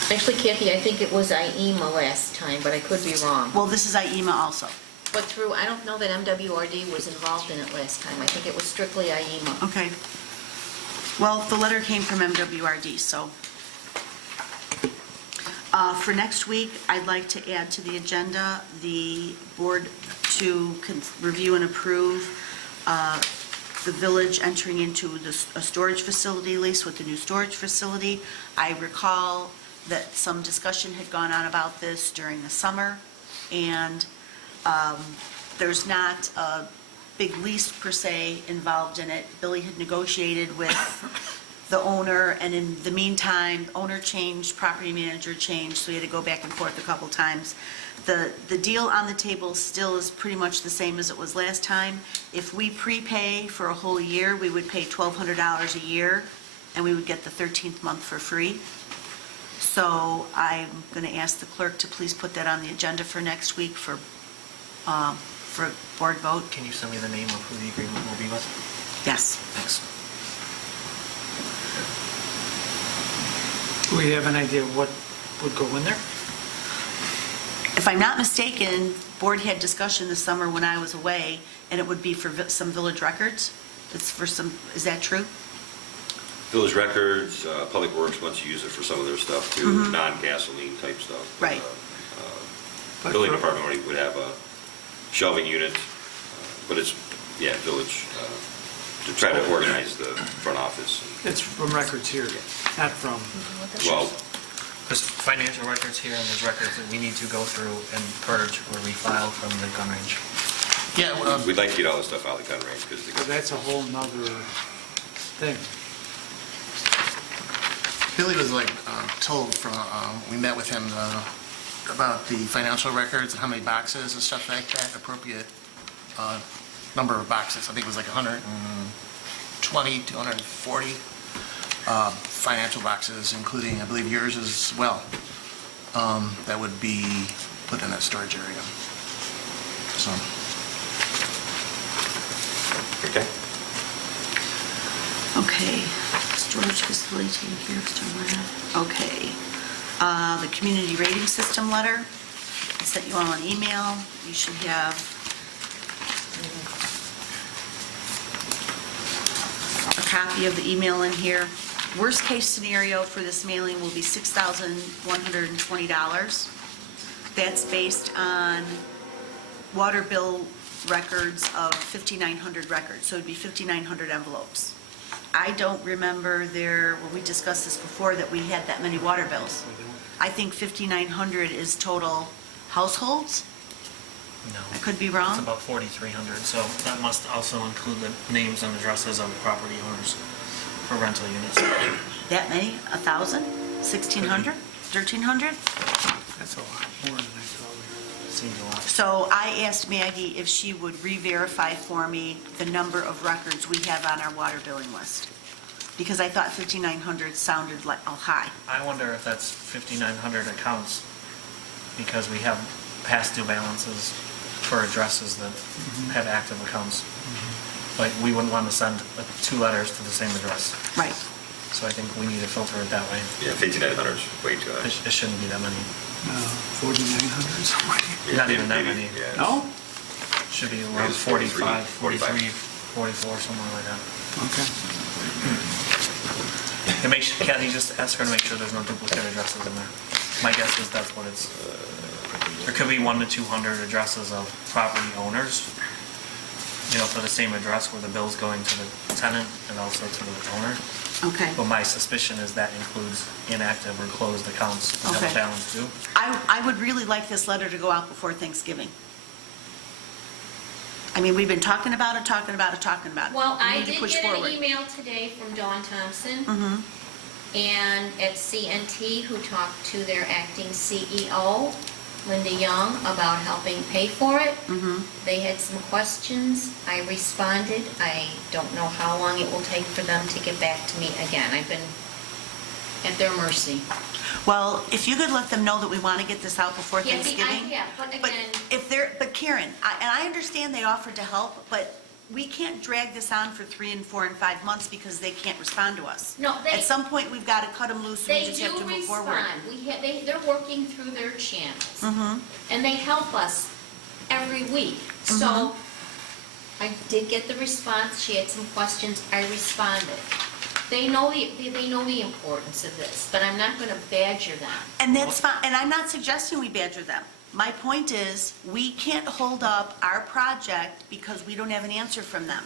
Actually, Kathy, I think it was IEMA last time, but I could be wrong. Well, this is IEMA also. But through, I don't know that MWRD was involved in it last time. I think it was strictly IEMA. Okay. Well, the letter came from MWRD, so. For next week, I'd like to add to the agenda the board to review and approve the village entering into a storage facility lease with the new storage facility. I recall that some discussion had gone on about this during the summer, and there's not a big lease per se involved in it. Billy had negotiated with the owner, and in the meantime, owner changed, property manager changed, so we had to go back and forth a couple times. The deal on the table still is pretty much the same as it was last time. If we prepay for a whole year, we would pay $1,200 a year, and we would get the 13th month for free. So I'm going to ask the clerk to please put that on the agenda for next week for board vote. Can you send me the name of who the agreement will be with? Yes. Thanks. Do we have an idea what would go in there? If I'm not mistaken, board had discussion this summer when I was away, and it would be for some village records. It's for some, is that true? Village records, Public Works wants to use it for some of their stuff too, non-gasoline type stuff. Right. Building department would have a shelving unit, but it's, yeah, village, to try to organize the front office. It's from records here, not from, Well, There's financial records here, and there's records that we need to go through and purge or refile from the gun range. Yeah, we'd like to get all this stuff out of the gun range, because that's a whole nother thing. Billy was like told from, we met with him about the financial records and how many boxes and stuff like that, appropriate number of boxes. I think it was like 120 to 140 financial boxes, including, I believe, yours as well, that would be put in that storage area. So, okay. Okay. Storage facility taken care of, stormwater. Okay. The community rating system letter. I sent you all an email. You should have a copy of the email in here. Worst case scenario for this mailing will be $6,120. That's based on water bill records of 5,900 records, so it'd be 5,900 envelopes. I don't remember when we discussed this before, that we had that many water bills. I think 5,900 is total households. No. I could be It's wrong. about 4,300, so that must also include the names and addresses of the property owners for rental units. That many? 1,000? 1,600? 1,300? That's a lot more than I thought we were. Seems a lot. So I asked Maggie if she would re-verify for me the number of records we have on our water billing list, because I thought 5,900 sounded like high. I wonder if that's 5,900 accounts, because we have past due balances for addresses that have active accounts. Like, we wouldn't want to send 2 letters to the same address. Right. So I think we need to filter it that way. Yeah, 5,900 is way too high. It shouldn't be that many. 4,900 somewhere. Not even that many. Yeah. No? Should be around 45, 43, 44, somewhere like that. Okay. And make sure, Kathy, just ask her to make sure there's no duplicate addresses in there. My guess is that's what it's, there could be 100 to 200 addresses of property owners, for the same address where the bill's going to the tenant and also to the owner. Okay. But my suspicion is that includes inactive or closed accounts that have Okay. a balance due. I would really like this letter to go out before Thanksgiving. I mean, we've been talking about it. Well, We I need to did push get an forward. email today from Dawn Thompson Mhm. and at CNT, who talked to their acting CEO, Linda Young, about helping pay for it. Mhm. They had some questions. I responded. I don't know how long it will take for them to get back to me again. I've been at their mercy. Well, if you could let them know that we want to get this out before Yeah, Thanksgiving. but But again, but Karen, and I understand they offered to help, but we can't drag this on for 3 and 4 and 5 months because they can't respond to us. No, At some point, we've got to cut them loose, and we they just have do to move forward. respond. They're working through their channels. Mhm. And they help us every week. So I did get the response. She had some questions. I responded. They know the importance of this, but I'm not going to badger them. And that's fine, and I'm not suggesting we badger them. My point is, we can't hold up our project because we don't have an answer from them.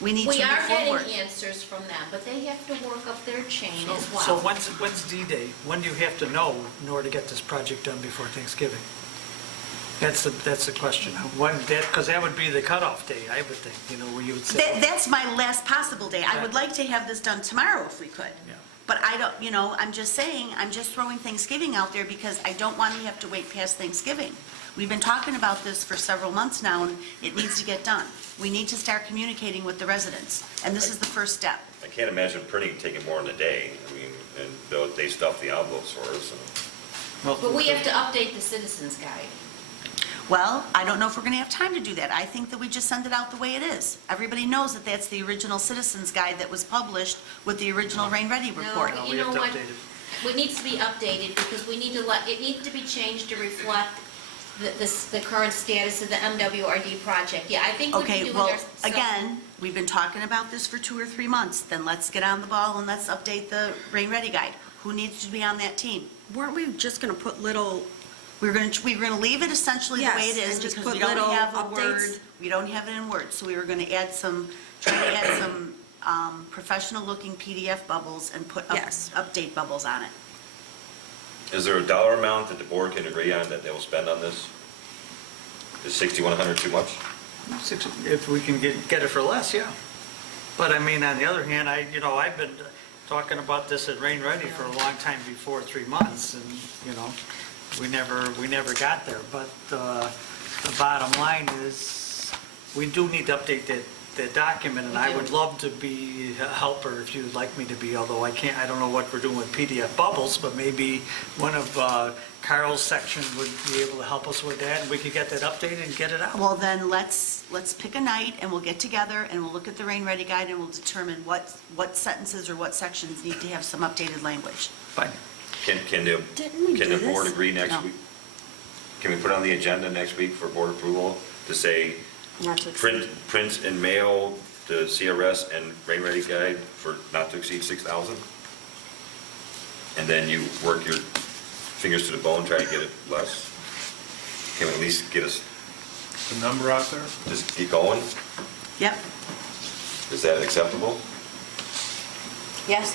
We need to We move are forward. getting answers from them, but they have to work up their chain as So well. when's D-Day? When do you have to know in order to get this project done before Thanksgiving? That's the question. Because that would be the cutoff day, I would think, where you would say. That's my last possible day. I would Right. like to have this done tomorrow if we could. Yeah. But I don't, I'm just saying, I'm just throwing Thanksgiving out there because I don't want to have to wait past Thanksgiving. We've been talking about this for several months now, and it needs to get done. We need to start communicating with the residents, and this is the first step. I can't imagine printing taking more than a day. I mean, and they stuff the envelopes for us. And But we have to update the citizens guide. Well, I don't know if we're going to have time to do that. I think that we just send it out the way it is. Everybody knows that that's the original Citizens Guide that was published with the original Rain Ready report. No, we you have know to what? update it. It needs to be updated because it needs to be changed to reflect the current status of the MWRD project. Yeah, I think we can Okay, do well, there some. again, we've been talking about this for 2 or 3 months. Then let's get on the ball and let's update the Rain Ready Guide. Who needs to be on that team? Weren't we just going to put little, We're going to leave it essentially the way it Yes, is and just because we put don't little have a updates? word. We don't have it in words, so we were going to try to add some professional-looking PDF bubbles and put Yes. update bubbles on it. is there a dollar amount that the board can agree on that they will spend on this? Is 6,100 too much? If we can get it for less, yeah. But I mean, on the other hand, I've been talking about this at Rain Ready for a long time before 3 months, and, we never got there. But the bottom line is, we do need to update that document, and I would love to be a helper if you'd like me to be, although I don't know what we're doing with PDF bubbles, but maybe one of Carl's section would be able to help us with that, and we could get that updated and get it out. Well, then let's pick a night and we'll get together and we'll look at the Rain Ready Guide and we'll determine what sentences or what sections need to have some updated language. Fine. Can Didn't we the do board this? agree next No. week? Can we put on the agenda next week for board approval to say not to exceed? print and mail the CRS and Rain Ready Guide for not to exceed 6,000? And then you work your fingers to the bone, try to get it less? Can we at least get us, The number out there? just keep going? Yep. Is that acceptable? Yes.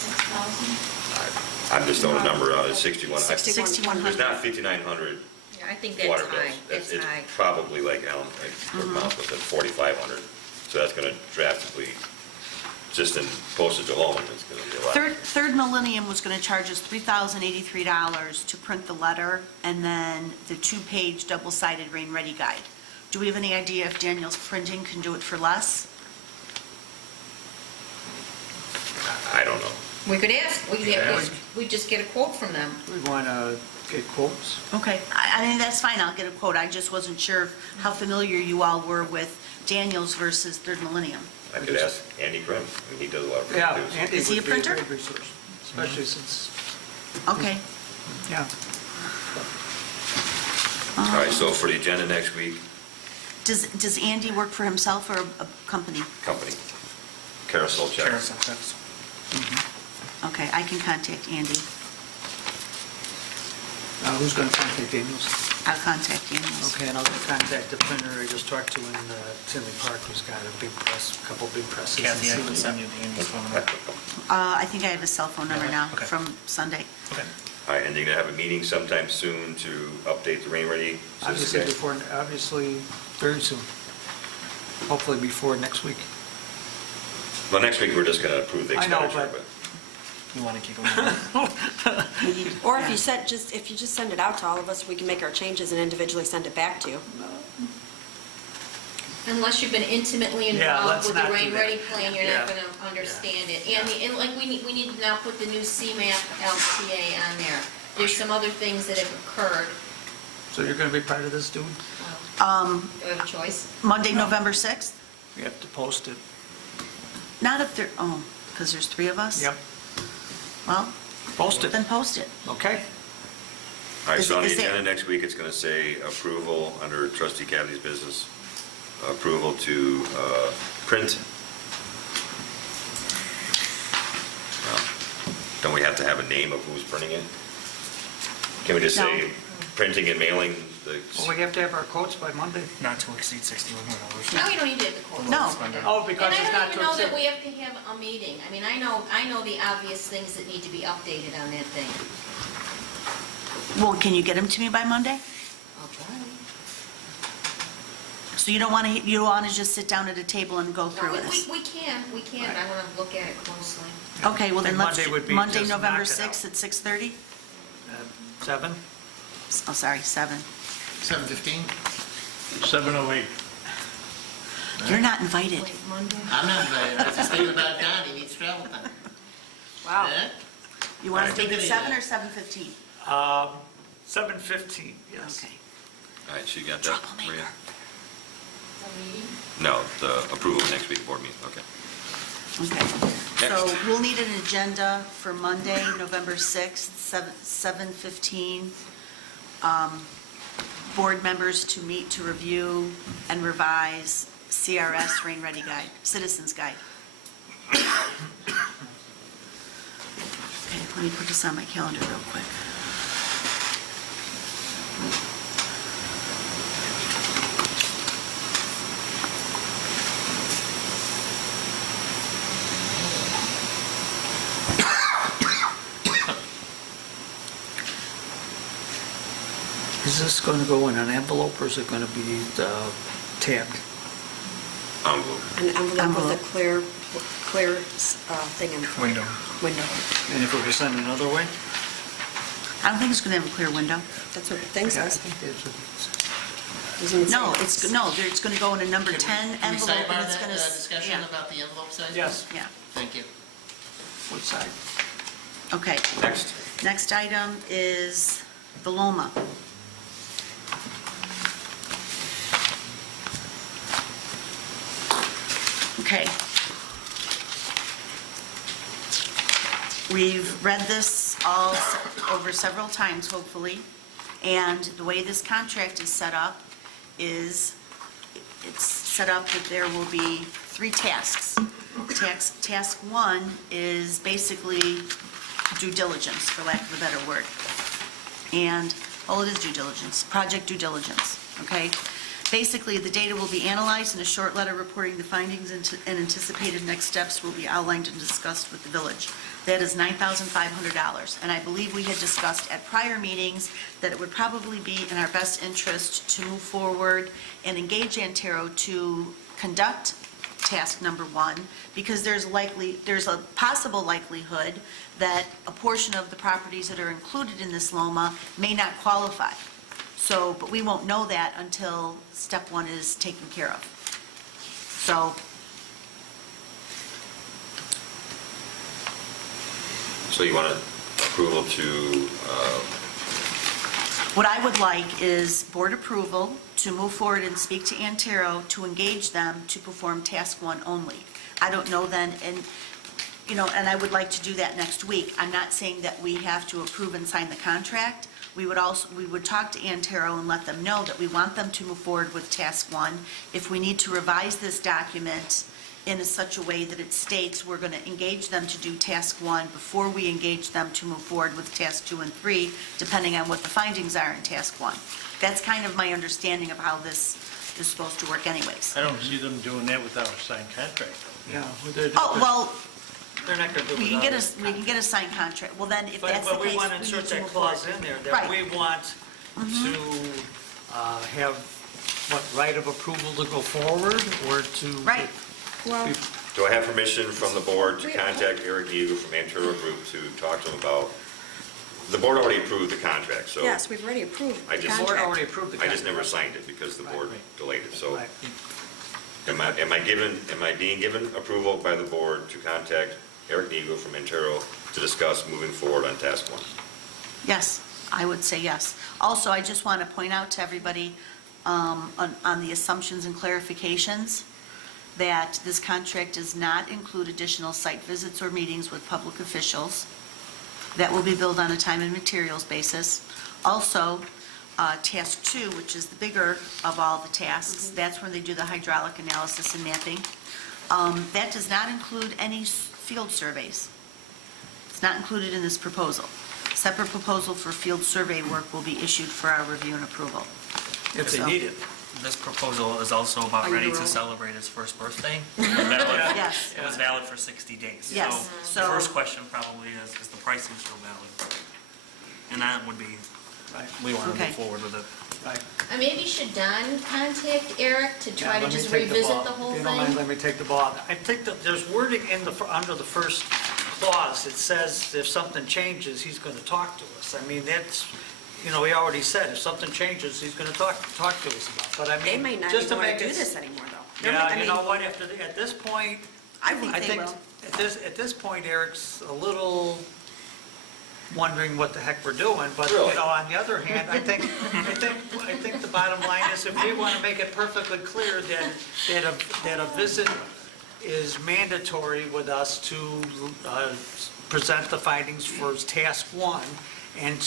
6,000? I'm just throwing a number out, it's 61. 6,100. It's not 5,900 Yeah, I think that's water bills. high. That's It's high. probably like Mount was at 4,500. So that's going to drastically, just in postage alone, it's going to be a lot. Third Millennium was going to charge us $3,083 to print the letter and then the 2-page double-sided Rain Ready Guide. Do we have any idea if Daniel's Printing can do it for less? I don't know. We could ask, we just get a quote from them. We want to get quotes. Okay, I mean, that's fine, I'll get a quote. I just wasn't sure how familiar you all were with Daniel's versus Third Millennium. I could ask Andy Grimm, and he does a lot of Yeah, printing too. Andy Is he would a be printer? great resource, especially since, Okay. yeah. All right, so for the agenda next week, Does Andy work for himself or a company? company, carousel check. Carousel checks. Okay, I can contact Andy. Who's going to contact Daniels? I'll contact you. Okay, and I'll contact the printer I just talked to in Tinley Park, who's got a big press, a couple big presses. and Kathy, I see can what- send you Daniel's phone number. I think I have his cell phone number now Okay. from Sunday. Okay. All right, and you're gonna have a meeting sometime soon to update the Rain Ready Obviously system? before, obviously very soon. Hopefully before next week. Well, next week, we're just gonna approve the I know, expenditure, but- but, You want to keep them? We need- Or if yeah. you just send it out to all of us, we can make our changes and individually send it back to you. Unless you've been intimately Yeah, involved let's with the not do Rain that. Ready plan, you're not Yeah. gonna understand it. And like, we need to now put the new CMAP LTA on there. There's some other things that have occurred. So you're going to be part of this, dude? Do I have a choice? Monday, November 6th? You have to post it. Not if there, oh, because there's 3 of us? Yep, Well, post it. then post it. Okay. all right, so on the Is it- agenda next week, it's gonna say approval under trustee Cavity business, approval to print. Well, don't we have to have a name of who's printing it? Can we just No. say printing and mailing the? Well, we have to have our quotes by Monday. Not to exceed $6,100. No, you don't need to have the quote. No. Oh, because it's And I not don't even know to that we have to have a meeting. I mean, I know the obvious things that need to be updated on that thing. Well, can you get them to me by Monday? I'll try. So you don't want to just sit down at a table and go No, through this? we can, but I want to look at it closely. Okay, well I then think let's, Monday would be Monday, just November knock it out. 6th at 6:30? 7? Oh, sorry, 7. 7:15? 7:08. You're not invited. Wait, Monday? I'm not invited. If he's thinking about Don, he needs travel time. Wow. Yeah? You want All to right, make it good 7 idea. or 7:15? 7:15, yes. Okay. All right, so you got that, Maria? Troublemaker. No, the approval of next week board meeting, okay. Okay. So we'll need an agenda for Monday, November 6th, 7:15. Board members to meet to review and revise CRS Rain Ready Guide, Citizens Guide. Okay, let me put this on my calendar real quick. Is this going to go in an envelope or is it going to be tabbed? Envelope. An envelope with Envelope. a clear thing in the Window. window. And if we're going to send it another way? I don't think it's going to have a clear window. That's what the thing Yeah, I says. think that's what it says. Doesn't it say No, it's going to go in a number 10 Can we envelope sidebar and it's that going to... discussion about the envelope size? Yes. Yeah, Thank you. What side? okay. Next. Next item is the Loma. Okay. We've read this all over several times, hopefully, and the way this contract is set up is, it's set up that there will be 3 tasks. Task 1 is basically due diligence, for lack of a better word. And, well, it is due diligence, project due diligence, okay? Basically, the data will be analyzed and a short letter reporting the findings and anticipated next steps will be outlined and discussed with the village. That is $9,500. And I believe we had discussed at prior meetings that it would probably be in our best interest to move forward and engage Antero to conduct task number 1, because there's a possible likelihood that a portion of the properties that are included in this LOMA may not qualify. So, but we won't know that until step 1 is taken care of. So, So you want approval to, what I would like is board approval to move forward and speak to Antero to engage them to perform task 1 only. I don't know then, and, and I would like to do that next week. I'm not saying that we have to approve and sign the contract. We would talk to Antero and let them know that we want them to move forward with task 1. If we need to revise this document in such a way that it states we're going to engage them to do task 1 before we engage them to move forward with task 2 and 3, depending on what the findings are in task 1. That's kind of my understanding of how this is supposed to work anyways. I don't see them doing that without a signed contract. Yeah. they're- Oh, well, They're not going to do it we can without get a signed contract. Well, then, if that's the But case, we want to we insert need to that move clause forward. in there, that Right. we want to have, what, right of approval to go forward, or to... Right. Well, Do I have permission from the board to contact Eric Eagle from Antero Group to talk to him about, the board already approved the contract, so yes, we've already approved I the just- The board already contract. approved the I contract. just never signed it because the board delayed it. So Right. am I being given approval by the board to contact Eric Eagle from Antero to discuss moving forward on task 1? Yes, I would say yes. Also, I just want to point out to everybody on the assumptions and clarifications that this contract does not include additional site visits or meetings with public officials. That will be billed on a time and materials basis. Also, task 2, which is the bigger of all the tasks, that's when they do the hydraulic analysis and mapping. That does not include any field surveys. It's not included in this proposal. Separate proposal for field survey work will be issued for our review and approval. If they So- need it. This proposal is also about Are you ready to ready? celebrate his first birthday. It was valid- Yes. It was valid for 60 days. Yes, So the first question probably is the pricing still valid? And that would be, Right. we want to Okay. move forward with it. Right. Maybe should Don contact Eric to try Yeah, to let me just take the revisit ball. the whole If you don't mind, thing? let me take the ball. I think that there's wording in under the first clause. It says if something changes, he's going to talk to us. I mean, that's, he already said, if something changes, he's going to talk to us about. But I They mean, may not just even to want make to do it. this anymore, though. I Yeah, you mean, know what, at this point, I think they will. At this point, Eric's a little wondering what the heck we're doing, but, Really? on the other hand, I think the bottom line is if we want to make it perfectly clear that a visit is mandatory with us to present the findings for task 1 and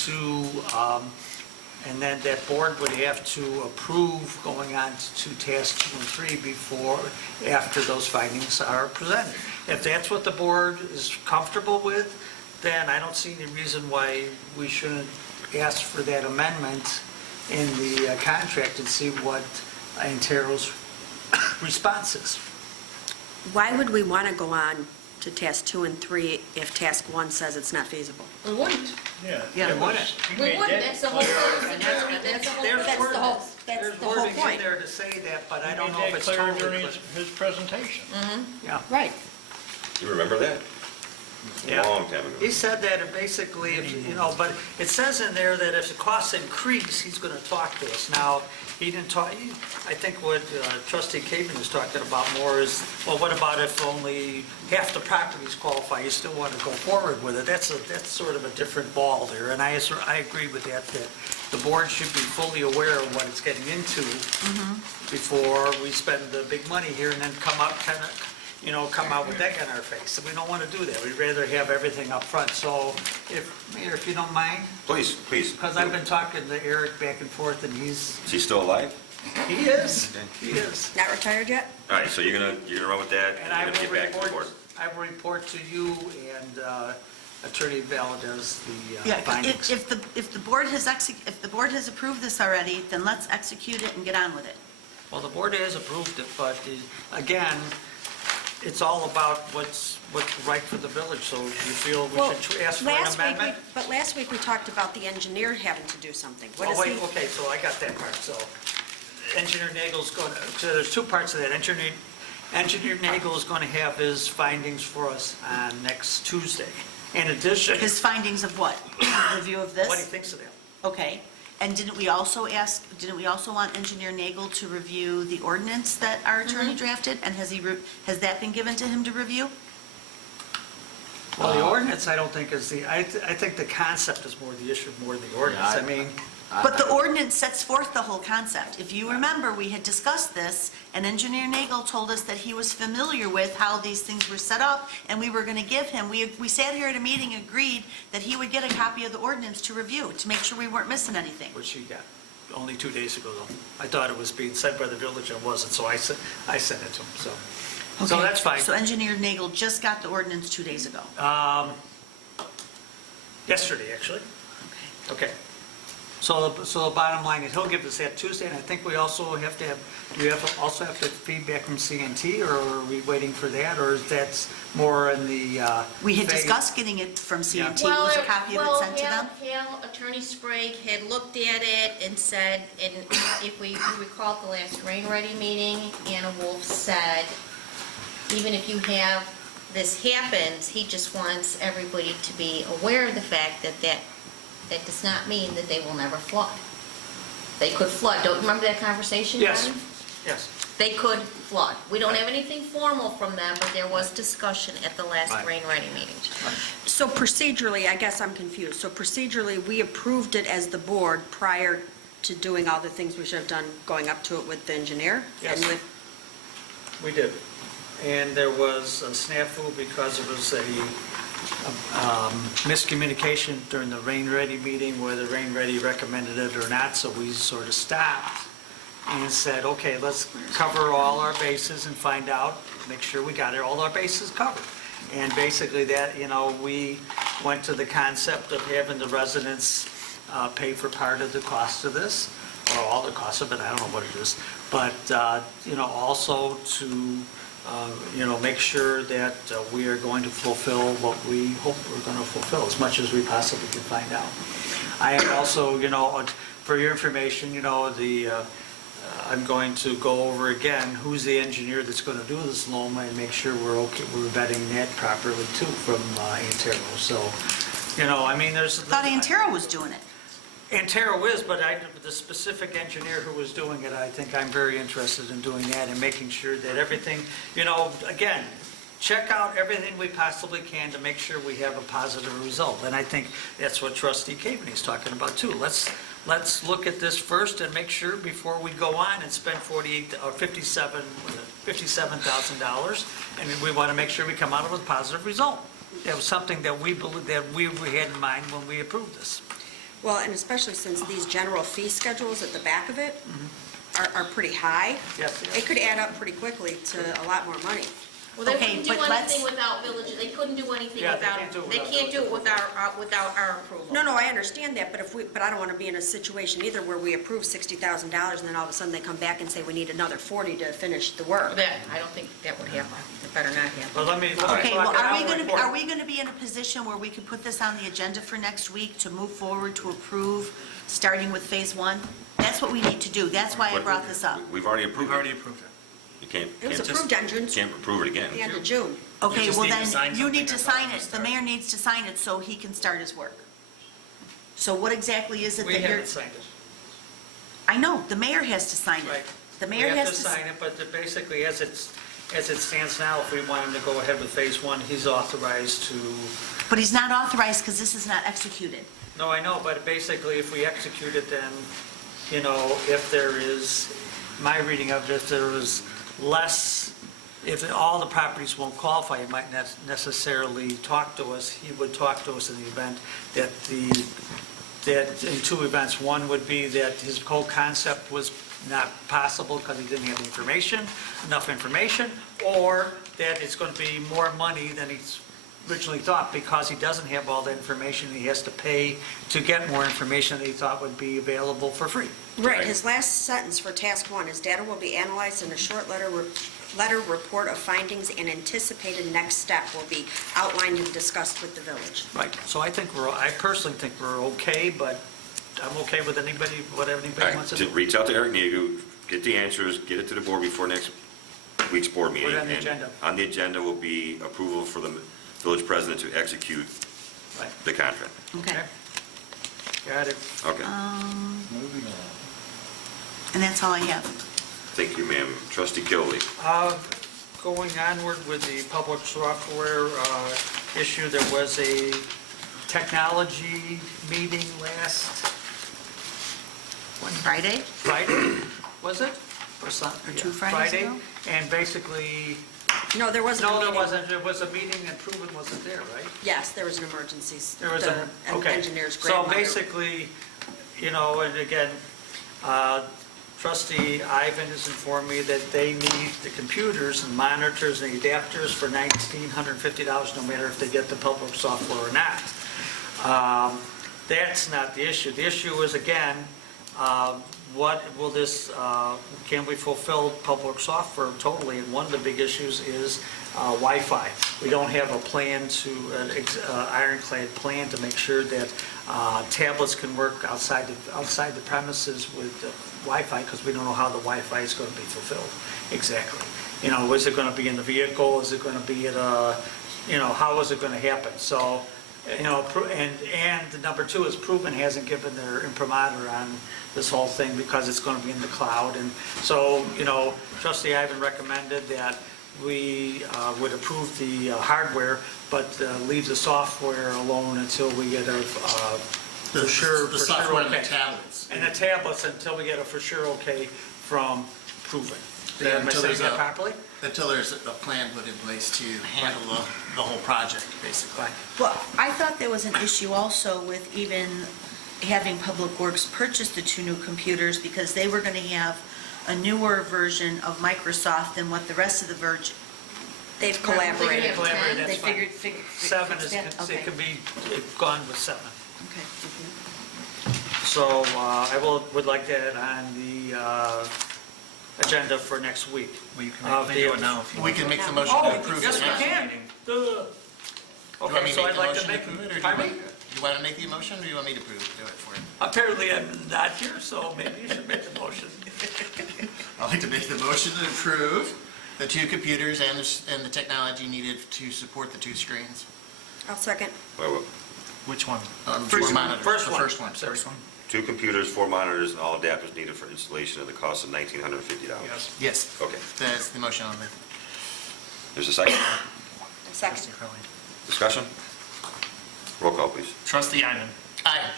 and then that board would have to approve going on to task 2 and 3 after those findings are presented. If that's what the board is comfortable with, then I don't see any reason why we shouldn't ask for that amendment in the contract and see what Antero's response is. Why would we want to go on to task 2 and 3 if task 1 says it's not feasible? We wouldn't. Yeah. Yeah. that was- you We made wouldn't, that that's the whole clear. purpose. And That's the whole there's purpose. That's the wording- whole, that's There's the whole wording in point. there to say that, but I You don't made know if that it's clear totally during clear. his presentation. Yeah. Right. You remember that? Yeah. A long time ago. He said that it basically, but it says in there that if the costs increase, he's going to talk to us. Now, he didn't talk, I think what trustee Caven is talking about more is, well, what about if only half the properties qualify, you still want to go forward with it? That's sort of a different ball there, and I agree with that the board should be fully aware of what it's getting into before we spend the big money here and then come out with egg on our face. We don't want to do that. We'd rather have everything up front. So Mayor, if you don't mind, Please. because I've been talking to Eric back and forth, and Is he still alive? he is. Not retired yet? All right, so you're gonna run with that, And and I you're gonna will get back to the board. report to you and Attorney Valdez the Yeah, findings. if the board has approved this already, then let's execute it and get on with it. Well, the board has approved it, but again, it's all about what's right for the village. So you feel we Well, should ask for an amendment? But last week we talked about the engineer having to do something. What Oh, is wait, he? okay, so I got that part. So Engineer Nagel's going to, so there's two parts of that. Engineer Nagel is going to have his findings for us on next Tuesday. In addition, His findings of what? Review of this? what he thinks of that. Okay. And didn't we also want Engineer Nagel to review the ordinance that our attorney drafted? And has that been given to him to review? Well, the ordinance, I don't think is I think the concept is more the issue, more the ordinance. Yeah, I mean, But the ordinance sets forth the whole concept. If you remember, we had discussed this, and Engineer Nagel told us that he was familiar with how these things were set up, and we were going to give him, we sat here at a meeting, agreed that he would get a copy of the ordinance to review, to make sure we weren't missing anything. which he got only 2 days ago, though. I thought it was being said by the village and it wasn't, so I sent it to him, so. So Okay. that's fine. So Engineer Nagel just got the ordinance 2 days ago. Yesterday, actually. Okay. So the bottom line is he'll give us that Tuesday, and I think we also have to have, do we also have to feedback from CNT, or are we waiting for that, or is that more in the? We had phase- discussed getting it from CNT. Well, Was a copy of it sent to them? Attorney Sprague had looked at it and said, and if you recall at the last Rain Ready meeting, Anna Wolf said, even if you have this happens, he just wants everybody to be aware of the fact that that does not mean that they will never flood. They could flood. Don't you remember that conversation? Yes, Ron? yes. They could flood. We don't have anything formal from them, but there was discussion at the last Right. Rain Ready meeting. So procedurally, I guess I'm confused. So procedurally, we approved it as the board prior to doing all the things we should have done, going up to it with the engineer? Yes. And with, We did. And there was a snafu because there was a miscommunication during the Rain Ready meeting, whether Rain Ready recommended it or not, so we sort of stopped and said, okay, let's cover all our bases and find out, make sure we got all our bases covered. And basically that, we went to the concept of having the residents pay for part of the cost of this, or all the cost of it, I don't know what it is. But, also to, make sure that we are going to fulfill what we hope we're going to fulfill as much as we possibly can find out. I am also, for your information, I'm going to go over again who's the engineer that's going to do this Loma and make sure we're okay, we're vetting that properly too from Antero. So, there's. I thought Antero was doing it. Antero is, but the specific engineer who was doing it, I think I'm very interested in doing that and making sure that everything, again, check out everything we possibly can to make sure we have a positive result. And I think that's what Trustee Caveney's talking about too. Let's look at this first and make sure before we go on and spend $57,000, and we want to make sure we come out with a positive result. That was something that we believe, that we had in mind when we approved this. well, and especially since these general fee schedules at the back of it are pretty high. Yes. It could add up pretty quickly to a lot more money. Well, they Okay, couldn't do but let's- anything without village, they couldn't do anything Yeah, they without, can't do it they without can't do it without our approval. No, I understand that, but I don't want to be in a situation either where we approve $60,000 and then all of a sudden they come back and say we need another 40 to finish the work. That, I don't think that would happen. It better not happen. Well, let me Okay, talk well, about are we our going to, report. are we going to be in a position where we can put this on the agenda for next week to move forward to approve, starting with phase 1? That's what we need to do. That's why I brought this up. We've already approved We've it. already approved it. You can't, It was can't approved on June, can't approve it again. the end of June. Okay, just well need to sign then, you need to something, sign that's it. all The we mayor needs to sign it so he can start his work. So what exactly is it We that you're, haven't signed it. I know, the mayor has to sign Right. it. The mayor We have has to to, sign it, but basically, as it stands now, if we want him to go ahead with phase 1, he's authorized to, but he's not authorized because this is not executed. no, I know, but basically, if we execute it, then, if there is, my reading of it, if there is less, if all the properties won't qualify, he might not necessarily talk to us. He would talk to us in the event that that in 2 events. One would be that his whole concept was not possible because he didn't have enough information, or that it's going to be more money than he's originally thought because he doesn't have all the information. He has to pay to get more information that he thought would be available for free. Right, his last sentence for task 1 is data will be analyzed in a short letter report of findings and anticipated next step will be outlined and discussed with the village. Right, so I personally think we're okay, but I'm okay with whatever All anybody right, wants to to do. reach out to Eric Nagu, get the answers, get it to the board before next week's board meeting. Put it on the And agenda. On the agenda will be approval for the village president to execute Right, the contract. Okay. got it. Okay, And that's all I have. thank you, ma'am. Trustee Kilby. Going onward with the public software issue, there was a technology meeting last Friday? Friday, was it? Or Or 2 Fridays ago? And basically, No, there wasn't a no, there meeting. wasn't, there was a meeting and Proven wasn't there, right? Yes, there was an emergency. There was The okay. engineer's So grandmother. basically, and again, Trustee Ivan has informed me that they need the computers and monitors and adapters for $1,950, no matter if they get the public software or not. That's not the issue. The issue is, again, what will this, can we fulfill public software totally? And one of the big issues is Wi-Fi. We don't have a plan to, ironclad plan to make sure that tablets can work outside the premises with Wi-Fi, because we don't know how the Wi-Fi is going to be fulfilled exactly. You know, is it going to be in the vehicle? Is it going to be at a, you know, how is it going to happen? So, you know, and the number two is Proven hasn't given their imprimatur on this whole thing because it's going to be in the cloud. And so, you know, Trustee Ivan recommended that we would approve the hardware, but leave the software alone until we get a for sure software and the okay. tablets. And the tablets until we get a for sure okay from Proven. Yeah, Am I saying that properly? Until there's a plan put in place to handle the whole project, basically. Well, I thought there was an issue also with even having Public Works purchase the 2 new computers, because they were going to have a newer version of Microsoft than what the rest of the version. They've They're gonna collaborated. have Collaborate, 10? that's They fine. figured. Seven is, Okay. it could be gone with 7. Okay. So I would like that on the agenda for next week. Well, you can make do it now if you We want. can make the motion to approve it. Yes, we now. can. Do you want Okay, me to so make I'd the like motion to to make, approve it, or do you pardon want me? you want to make the motion, or do you want me to do it for you? Apparently I'm not here, so maybe you should make the motion. I'd like to make the motion to approve the 2 computers and the technology needed to support the 2 screens. I'll second. Well, Which one? Four monitors, First the one. first one. First one? 2 computers, 4 monitors, and all adapters needed for installation at the cost of $1,950. Yes, Okay, that's the motion on there. there's a second. Second. Trustee Crowley. Discussion? Roll call, please. Trustee Ivan. Aye.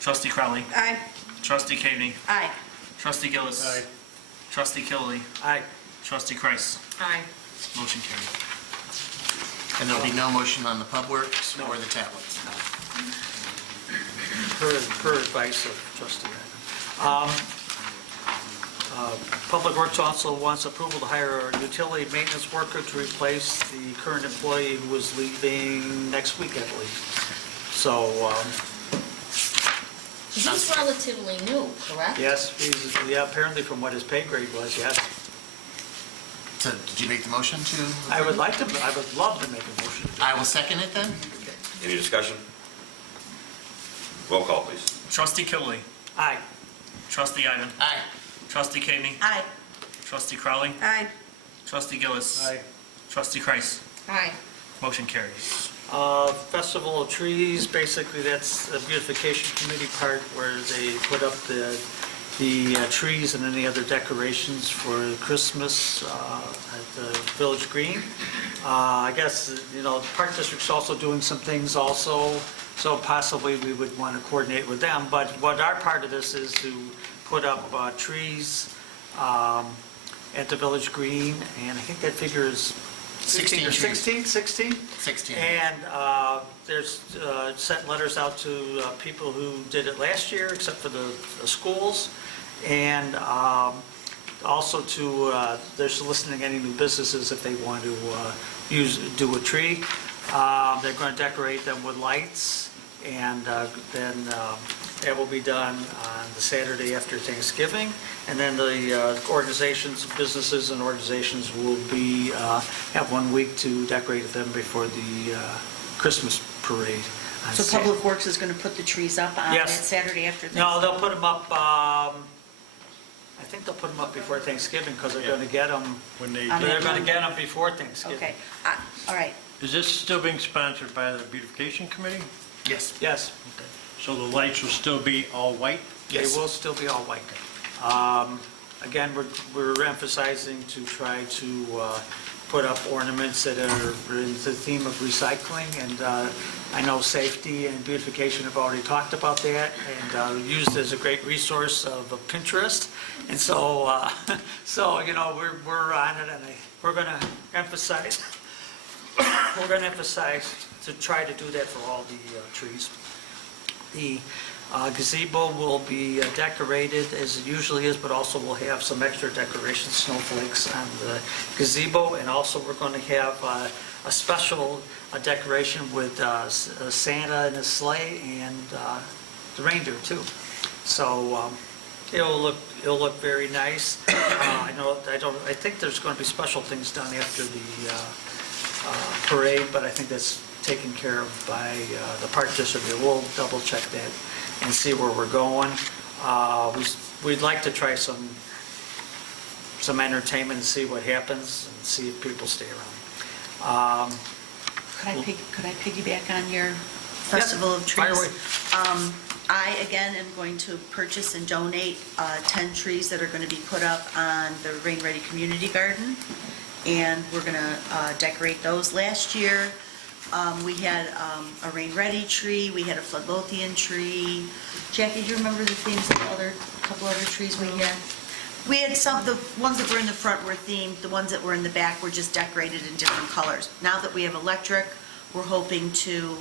Trustee Crowley. Aye. Trustee Kaveny. Aye. Trustee Gillis. Aye. Trustee Killy. Aye. Trustee Kreis. Aye. Motion carried. And there'll be no motion on the pub works or the tablets. Per advice of trustee. Public Works also wants approval to hire a utility maintenance worker to replace the current employee who is leaving next week, I believe. So, He's relatively new, correct? yes, yeah, apparently from what his pay grade was, yes. So did you make the motion to? I would like to, I would love to make a motion. I will second it then. Any discussion? Roll call, please. Trustee Killy. Aye. Trustee Ivan. Aye. Trustee Kaveny. Aye. Trustee Crowley. Aye. Trustee Gillis. Aye. Trustee Kreis. Aye. Motion carries. Festival of Trees, basically that's the beautification committee part where they put up the trees and any other decorations for Christmas at the Village Green. I guess, you know, the Park District's also doing some things also, so possibly we would want to coordinate with them. But what our part of this is to put up trees at the Village Green, and I think that figure is 16 or trees. 16? 16. And there's sent letters out to people who did it last year, except for the schools. And also to, they're soliciting any new businesses if they want to do a tree. They're going to decorate them with lights, and then that will be done on the Saturday after Thanksgiving. And then the organizations, businesses and organizations will be, have 1 week to decorate them before the Christmas parade. on So Saturday. Public Works is going to put the trees up on that Yes. Saturday after Thanksgiving? No, they'll put them up, I think they'll put them up before Thanksgiving, because they're going to get them, When they, On they're that going to Monday. get them before Thanksgiving. Okay, all right. is this still being sponsored by the beautification committee? Yes. Yes, So the lights will still be all white? they will still be all white. Again, we're emphasizing to try to put up ornaments that are in the theme of recycling, and I know safety and beautification have already talked about that, and used as a great resource of Pinterest. And so, you know, we're on it, and we're going to emphasize, to try to do that for all the trees. The Gazebo will be decorated as it usually is, but also we'll have some extra decorations, snowflakes on the gazebo. And also we're going to have a special decoration with Santa in his sleigh and the reindeer too. So it'll look very nice. I think there's going to be special things done after the parade, but I think that's taken care of by the park district. We'll double check that and see where we're going. We'd like to try some entertainment and see what happens and see if people stay around. Could I piggyback on your Festival of Trees? Fire away. I, again, am going to purchase and donate 10 trees that are going to be put up on the Rain Ready Community Garden, and we're going to decorate those. Last year, we had a Rain Ready tree, we had a Midlothian tree. Jackie, do you remember the themes of the couple other trees we had? We had the ones that were in the front were themed, the ones that were in the back were just decorated in different colors. Now that we have electric, we're hoping to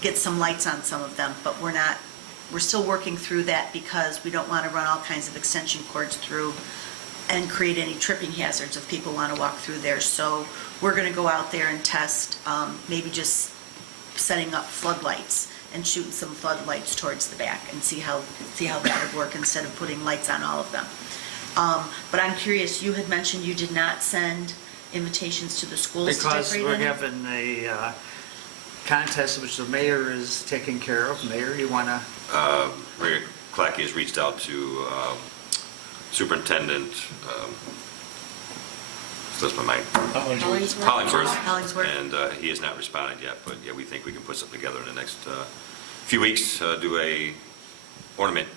get some lights on some of them, but we're still working through that because we don't want to run all kinds of extension cords through and create any tripping hazards if people want to walk through there. So we're going to go out there and test maybe just setting up floodlights and shooting some floodlights towards the back and see how that would work instead of putting lights on all of them. But I'm curious, you had mentioned you did not send invitations to the schools to decorate Because we're having a contest which the mayor is taking care of. Mayor, you want to? Mayor Clackey has reached out to Superintendent, slips my mind, Hollingsworth, and he has not responded yet, but yeah, we think we can put something together in the next few weeks, do a ornament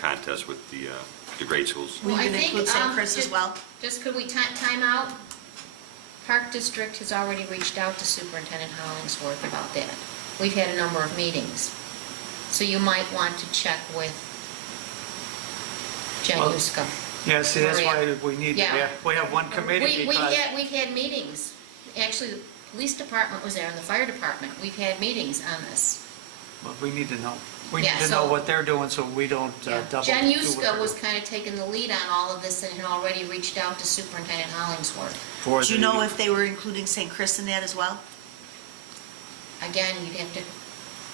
contest with the grade schools. We Well, I can think, include St. Chris as well. Just could we time out? Park District has already reached out to Superintendent Hollingsworth about that. We've had a number of meetings. So you might want to check with Jen Well, Yuska. Yeah, see, that's Maria. why we need, Yeah. we have one committee We've because, had meetings. Actually, the police department was there and the fire department. We've had meetings on this. but we need to know. We Yeah, need to know so- what they're doing so we don't double. Jen do what Yuska they're was doing. kind of taking the lead on all of this and had already reached out to Superintendent Hollingsworth. For Do you the- know if they were including St. Chris in that as well? Again, you'd have to,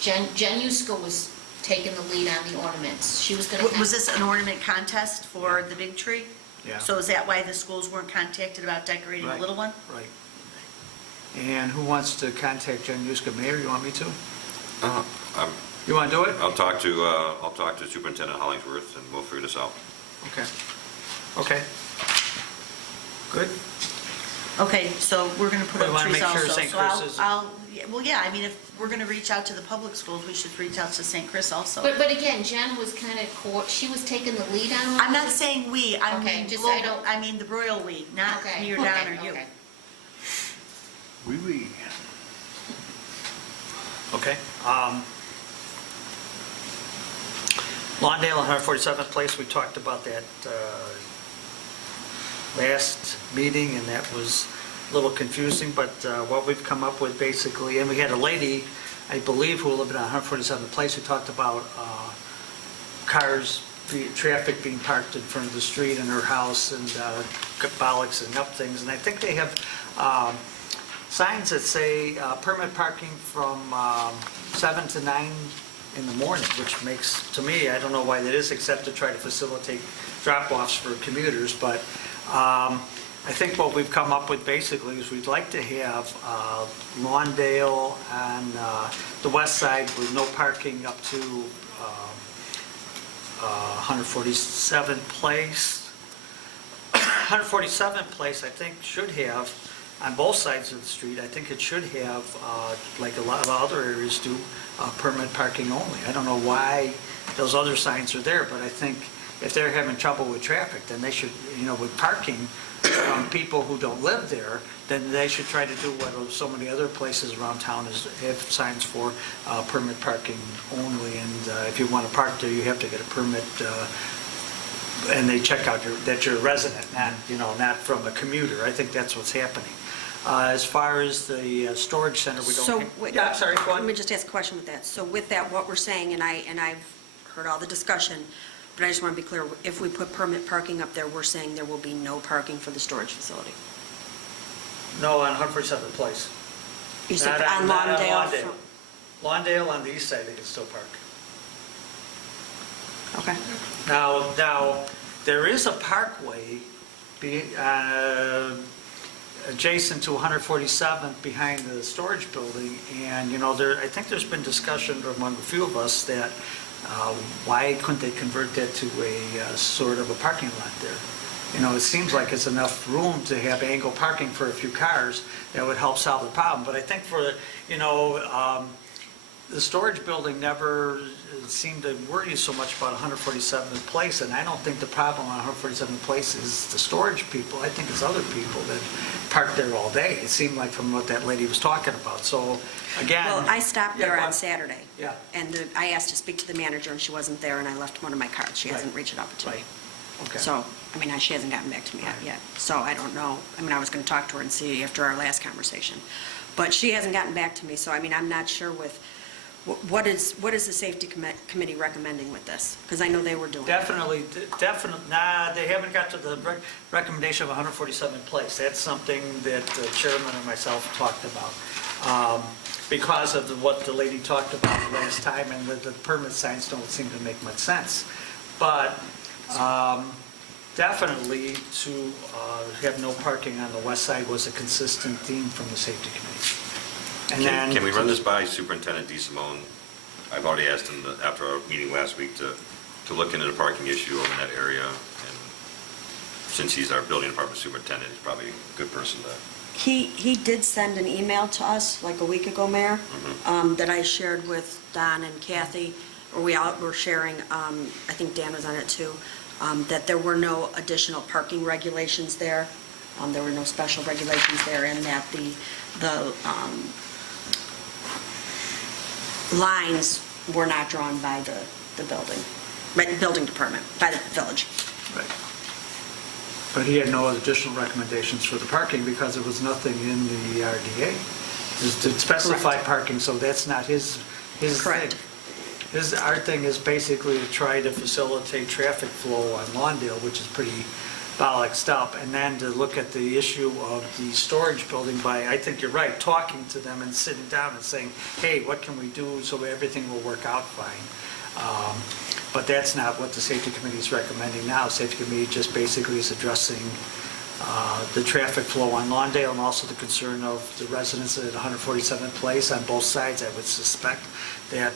Jen Yuska was taking the lead on the ornaments. She was gonna. Was this an ornament contest for the big tree? Yeah. So is that why the schools weren't contacted about decorating the Right. little one? Right. And who wants to contact Jen Yuska? Mayor, you want me to? You want to do it? I'll talk to Superintendent Hollingsworth and we'll figure this out. Okay. Okay. Good. Okay, so we're going to put We up wanna trees make sure also. St. So Chris is- well, yeah, I mean, if we're going to reach out to the public schools, we should reach out to St. Chris also. But again, Jen was kind of, she was taking the lead on all I'm not this. saying we, I Okay, mean, just I global, don't- I mean the royal we, not Okay, me or okay, Don or you. okay. Oui. Okay. Lawndale, 147th Place, we talked about that last meeting, and that was a little confusing, but what we've come up with basically, and we had a lady, I believe, who lived on 147th Place, who talked about traffic being parked in front of the street in her house and bollocking up things, and I think they have signs that say permit parking from 7 to 9 in the morning, which makes, to me, I don't know why that is, except to try to facilitate drop-offs for commuters, but I think what we've come up with basically is we'd like to have Lawndale on the west side with no parking up to 147th Place. 147th Place, I think, should have, on both sides of the street, I think it should have, like a lot of other areas do, permit parking only. I don't know why those other signs are there, but I think if they're having trouble with traffic, then they should, with parking from people who don't live there, then they should try to do what so many other places around town is have signs for permit parking only. And if you want to park there, you have to get a permit, and they check out that you're a resident, not from a commuter. I think that's what's happening. As far as the storage center, we don't. So, wait, Yeah, sorry, go let on. me just ask a question with that. So with that, what we're saying, and I've heard all the discussion, but I just want to be clear, if we put permit parking up there, we're saying there will be no parking for the storage facility. No, on 147th Place. You said Not on not Lawndale? Lawndale. Lawndale on the east side, they can still park. Okay. Now, there is a parkway adjacent to 147th behind the storage building, and, I think there's been discussion among a few of us that why couldn't they convert that to a sort of a parking lot there? It seems like it's enough room to have angle parking for a few cars that would help solve the problem, but I think for, the storage building never seemed to worry so much about 147th Place, and I don't think the problem on 147th Place is the storage people. I think it's other people that park there all day. It seemed like from what that lady was talking about. So, again. Well, I stopped Yeah, there go on on. Saturday. Yeah. And I asked to speak to the manager, and she wasn't there, and I left one of my cards. She hasn't Right. reached out to me. Right. Okay. So, she hasn't gotten back to me yet. So I don't know. I was going to talk to her and see after our last conversation. But she hasn't gotten back to me, so I'm not sure with, what is the safety committee recommending with this? Because I know they were doing it. Definitely, they haven't got to the recommendation of 147th Place. That's something that the chairman and myself talked about. Because of what the lady talked about last time, and the permit signs don't seem to make much sense. But definitely to have no parking on the west side was a consistent theme from the safety committee. And then Can we run this by Superintendent DeSimone? I've already asked him after our meeting last week to look into the parking issue over in that area. And since he's our building department superintendent, he's probably a good person to. He did send an email to us like a week ago, Mayor, that I shared with Don and Kathy, or we all were sharing, I think Dan was on it too, that there were no additional parking regulations there. There were no special regulations there, and that the lines were not drawn by the building department, by the village. Right. But he had no additional recommendations for the parking because there was nothing in the RDA. To specify parking, so that's not his thing. Correct. Our thing is basically to try to facilitate traffic flow on Lawndale, which is pretty bollocksed up, and then to look at the issue of the storage building by, I think you're right, talking to them and sitting down and saying, hey, what can we do so everything will work out fine? But that's not what the safety committee is recommending now. Safety committee just basically is addressing the traffic flow on Lawndale and also the concern of the residents at 147th Place on both sides. I would suspect that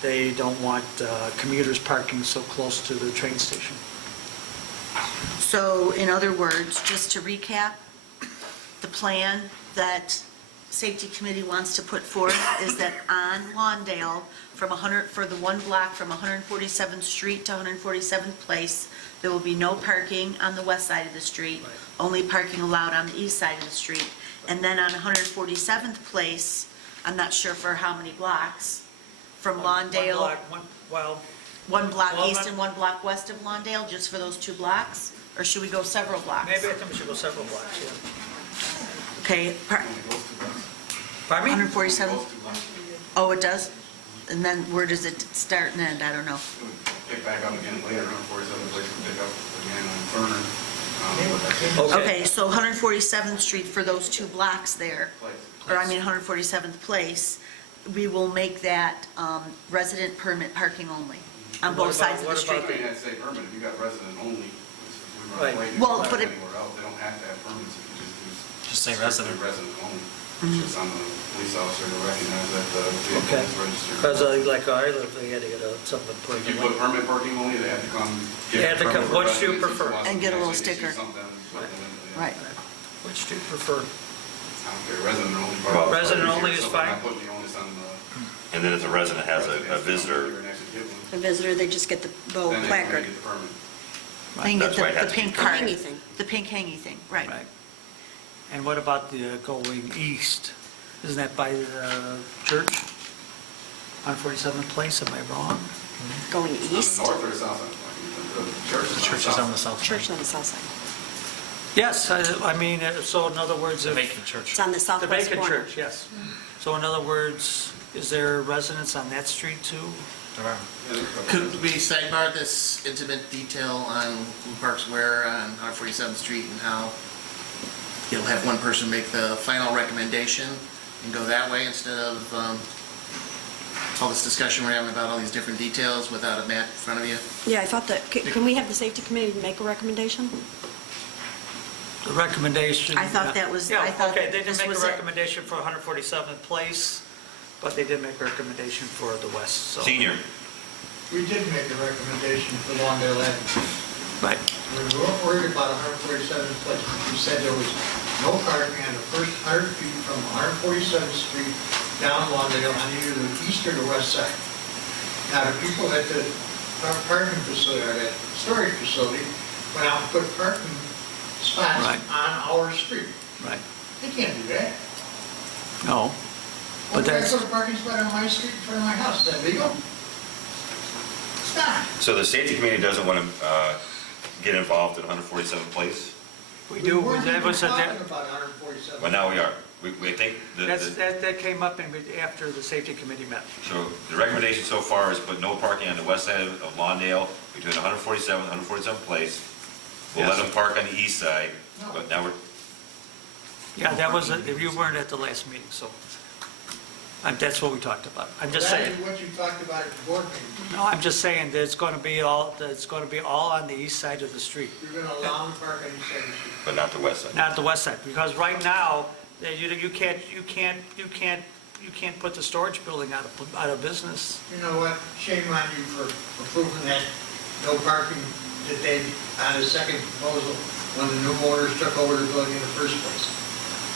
they don't want commuters parking so close to the train station. So in other words, just to recap, the plan that Safety Committee wants to put forth is that on Lawndale, for the one block from 147th Street to 147th Place, there will be no parking on the west side of the street, only parking allowed on the east side of the street. And then on 147th Place, I'm not sure for how many blocks, from Lawndale, one block Well, east and one block west of Lawndale, just for those 2 blocks? Or should we go several blocks? Maybe I think we should go several blocks, yeah. Okay, Pardon me? 147? Oh, it does? And then where does it start and end? I don't know. Pick back up again later on 47 Place and pick up again on Turner. Okay, so 147th Street for those 2 blocks there, or I mean 147th Place, we will make that resident permit parking only on both sides of the street. I mean, I'd say permit, if you got resident only, we Right. run away, Well, you but can it- anywhere else, they don't have to have permits, if you just do. Just say strictly resident. Resident only, it's just on the police officer to recognize that the vehicle Okay. is registered. Because like I lived, they had to get something put If you in. put permit parking only, they have to come. They have to come, what which do you prefer? And get a little sticker. Right. Which do you prefer? Resident only. Well, resident only is So we're fine. not putting the onus on the. And then if the resident has a visitor, A visitor, they just get the little Then they placard. get the permit. They can get That's why it the has to be pink The card. hangy thing. The pink hangy thing, right. Right. And what about the going east? Isn't that by the church? On 47th Place, am I wrong? Going On the east, north or south side? The church is The church is on the south side. church on the south side. Yes, I mean, so in other words, The if... vacant church. It's on the The southwest vacant corner. church, yes. So in other words, is there residents on that street too? There are. Could we sidebar this intimate detail on who parks where on 147th Street and how you'll have one person make the final recommendation and go that way instead of all this discussion we're having about all these different details without a map in front of you? Yeah, I thought that, can we have the safety committee make a recommendation? The recommendation... I thought that was- Yeah, I thought okay, they this didn't make was a it. recommendation for 147th Place, but they did make a recommendation for the west, so... Senior, We did make a recommendation for Lawndale Avenue. Right. We weren't worried about 147th Place. We said there was no parking on the first 100 feet from 147th Street down Lawndale on either the east or the west side. Now, the people at the parking facility, or that storage facility, went out and put parking spots Right. on our street. Right. They can't do that. No, but But that's... put a parking spot on my street in front of my house, is that legal? It's not. so the safety committee doesn't want to get involved in 147th Place? We do, weren't that even was a... talking about 147th. Well, now we are. We think That came up after the safety committee met. so the recommendation so far is put no parking on the west side of Lawndale between 147th and 147th Place. We'll let Yes. them park on the east side, but now we're, Yeah, that was, you weren't at the last meeting, so... That's what we talked about. I'm just That saying... is what you talked about at the board meeting. No, I'm just saying that it's going to be all on the east side of the street, You're going to allow them to park on each side of the street. but not the west side. not the west side. Because right now, you can't put the storage building out of business. You know what? Shame on you for approving that no parking that they, on the second proposal, when the new owners took over the building in the first place.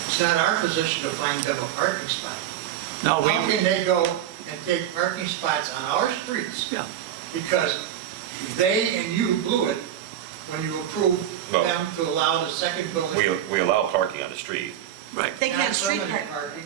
It's not our position to find them a parking spot. No, How can they go and take parking spots on our streets? Yeah. Because they and you blew it when you approved No. them to allow the second building. We allow parking on the street. Right. They can have Not street permanent parking.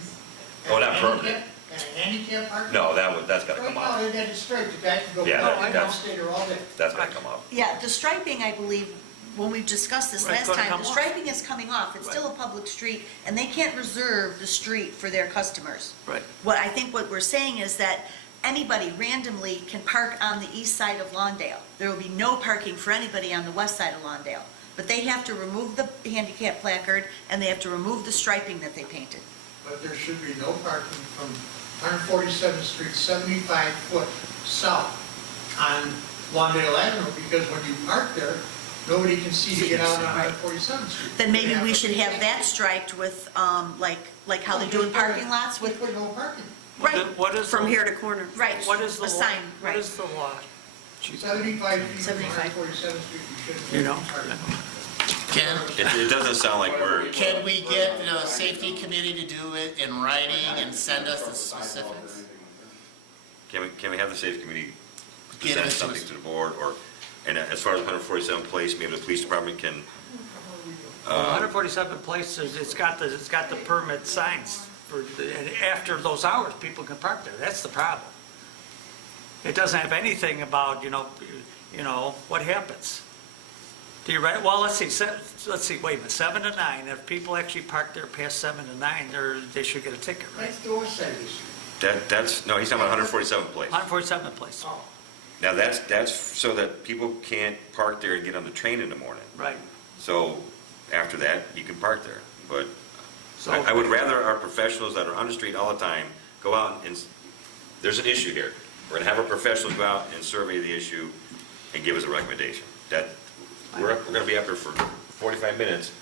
Oh, not And permanent. handicap- And a handicap parking? No, that's got to Right come now, off. they got it straight, the guy can go Yeah, park and that's- stay there all day. That's got to come off. Yeah, the striping, I believe, when we discussed this Right, last gonna time, come the off. striping is coming off. It's still a public street, and they can't reserve the street for their customers. Right. I think what we're saying is that anybody randomly can park on the east side of Lawndale. There will be no parking for anybody on the west side of Lawndale. But they have to remove the handicap placard, and they have to remove the striping that they painted. But there should be no parking from 147th Street, 75 foot south on Lawndale Avenue, because when you park there, nobody can see to get out on 147th Street. Then maybe we They should have that striped with, like how they do in parking lots With with, no parking. right, What is From the- here to corner. right. What is the a law? sign, What right. is the law? Chief? 75 feet from 75. 147th Street, you shouldn't. You know? Ken, It doesn't sound like we're, can we get the safety committee to do it in writing and send us the specifics? can we have the safety committee Get present it to something us. to the board, or, and as far as 147th Place, maybe the police department can, 147 Place, it's got the permit signs for, and after those hours, people can park there. That's the problem. It doesn't have anything about, what happens. Do you right? Well, let's see, wait a minute, 7 to 9, if people actually park there past 7 to 9, they should get a ticket, right? That's the west side of the street. that's, no, he's talking about 147th Place. 147 Place, Oh, Now, that's so that people can't park there and get on the train in the morning. right. So after that, you can park there. But So I would rather our professionals that are on the street all the time go out and, there's an issue here. We're going to have our professionals go out and survey the issue and give us a recommendation. We're going to be up here for 45 minutes.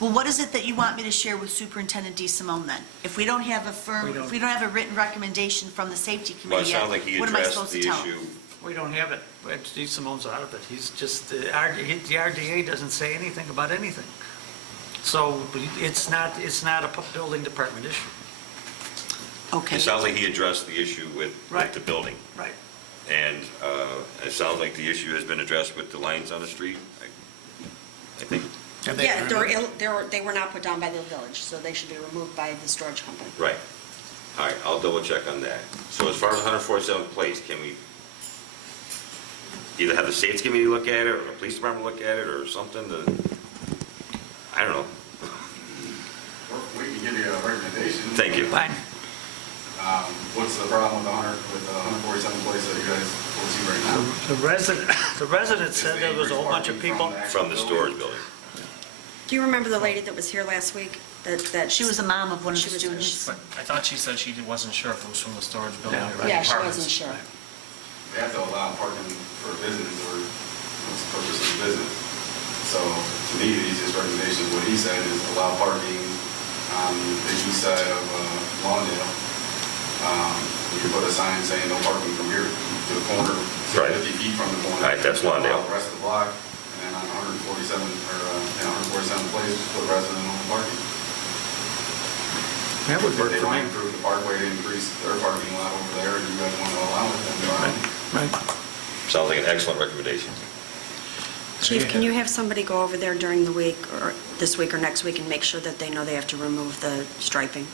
Well, what is it that you want me to share with Superintendent DeSimone then? If we don't have if we don't have a written recommendation from the safety Well, it committee yet, sounds like he what am I addressed supposed the to tell him? issue. We don't have it. Steve Simone's out of it. He's just, the RDA doesn't say anything about anything. So it's not a building department issue. Okay. It sounds like he addressed the issue with Right. the building. Right. And it sounds like the issue has been addressed with the lines on the street. I think, Yeah, they were not put down by the village, so they should be removed by the storage company. right. All right, I'll double check on that. So as far as 147th Place, can we either have the safety committee look at it, or the police department look at it, or something to, I don't know. We can give you a recommendation. Thank you. Fine. What's the problem with the 147 place that you guys foresee right now? The resident said there was a whole bunch of people. From the storage building. Do you remember the lady that was here last week? That She was a mom of one of She the was- students. But I thought she said she wasn't sure if it was from the storage building or the Yeah, she apartments. wasn't sure. They have to allow parking for business or what's the purpose of the business. So to me, the easiest recommendation, what he said, is allow parking on the east side of Lawndale. You can put a sign saying no parking from here to the corner, Right. 50 feet from the corner. Right, that's Lawndale. Allow the rest of the block, and then on 147, or 147 place, put resident-only parking. That would work If they for want me. to improve the parkway to increase their parking lot over there, and you guys want to allow it, then fine. Right. Sounds like an excellent recommendation. Chief, can you have somebody go over there during the week, or this week or next week, and make sure that they know they have to remove the striping?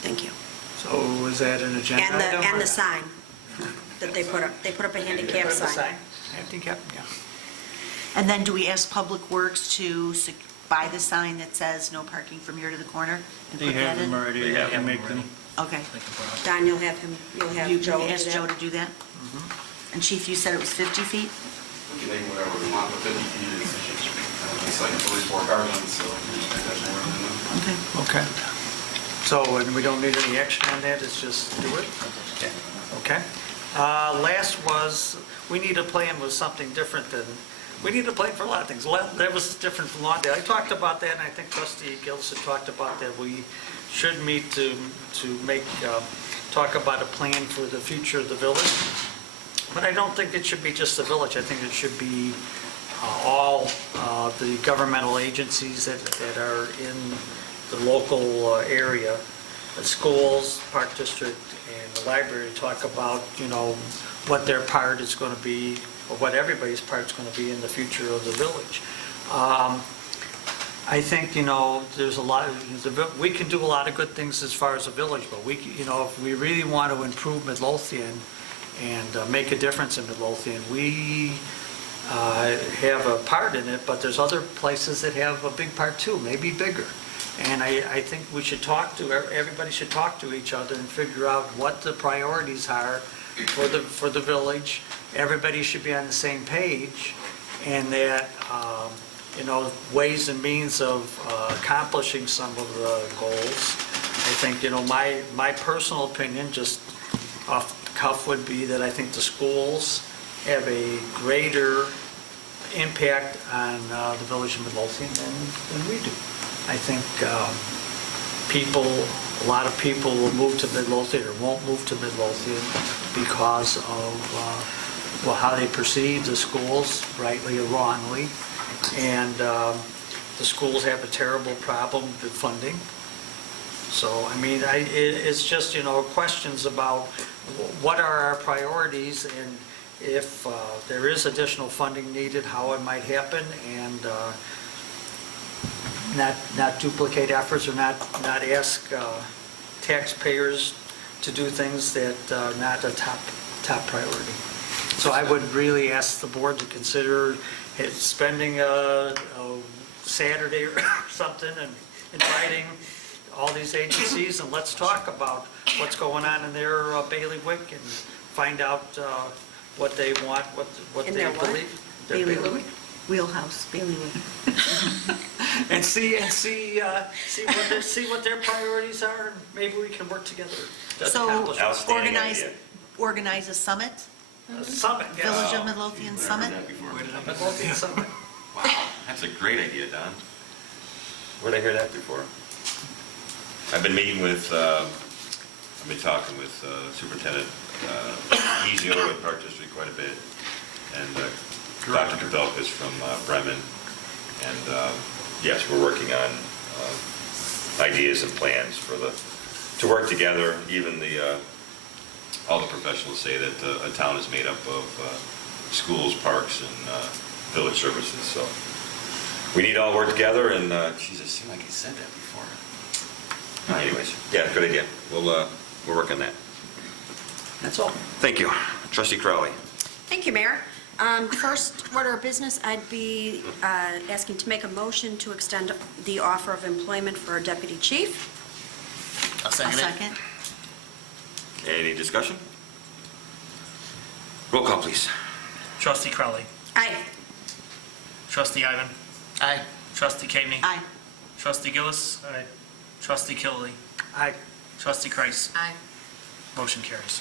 Thank you. So is that an agenda item? And or- the sign that they put up a handicap The sign. Handicap, yeah. And then do we ask Public Works to buy the sign that says no parking from here to the corner and They put have that them in? already, They they have can them make them. Okay. They can put up- Don, you'll have You Joe can do ask that? Joe to do that? And Chief, you said it was 50 feet? We can make whatever we want, but 50 feet is, it's like at least 4 car lengths, so that's more than enough. Okay. Okay. So, and we don't need any action on that, it's just do it? Okay. Last was, we need a plan with something different than, we need a plan for a lot of things. That was different from Lawndale. I talked about that, and I think Trustee Gilson talked about that. We should meet to make, talk about a plan for the future of the village. But I don't think it should be just the village. I think it should be all the governmental agencies that are in the local area, the schools, Park District, and the library, talk about, what their part is going to be, or what everybody's part is going to be in the future of the village. I think, there's a lot, we can do a lot of good things as far as a village, but if we really want to improve Midlothian and make a difference in Midlothian, we have a part in it, but there's other places that have a big part too, maybe bigger. And I think we should everybody should talk to each other and figure out what the priorities are for the village. Everybody should be on the same page, and that, ways and means of accomplishing some of the goals. I think, my personal opinion, just off the cuff, would be that I think the schools have a greater impact on the village of Midlothian than we do. I think a lot of people will move to Midlothian or won't move to Midlothian because of, how they perceive the schools, rightly or wrongly. And the schools have a terrible problem with funding. So, it's just, questions about what are our priorities, and if there is additional funding needed, how it might happen, and not duplicate efforts, or not ask taxpayers to do things that are not a top priority. So I would really ask the board to consider spending a Saturday or something and inviting all these agencies, and let's talk about what's going on in their bailiwick and find out what they want, what In they their what? believe. Their Bailiwick. Wheelhouse, bailiwick. And see what their priorities are, and maybe we can work together to So accomplish it. Outstanding idea. organize a summit, A summit, yes. Village of Midlothian Summit? Midlothian summit. Wow, that's a great idea, Don. Where'd I hear that before? I've been meeting with, I've been talking with Superintendent Ezio at Park District quite a bit, and Dr. Kavelkas from Bremen. And yes, we're working on ideas and plans to work together. Even all the professionals say that a town is made up of schools, parks, and village services. So we need to all work together, and geez, it seemed like I said that before. Anyways, yeah, good idea. We'll work on that. That's all. Thank you. Trustee Crowley. Thank you, Mayor. First order of business, I'd be asking to make a motion to extend the offer of employment for our deputy chief. I'll I'll second it. second. Any discussion? Roll call, please. Trustee Crowley. Aye. Trustee Ivan. Aye. Trustee Kami. Aye. Trustee Gillis. Aye. Trustee Killiely. Aye. Trustee Kreis. Aye. Motion carries.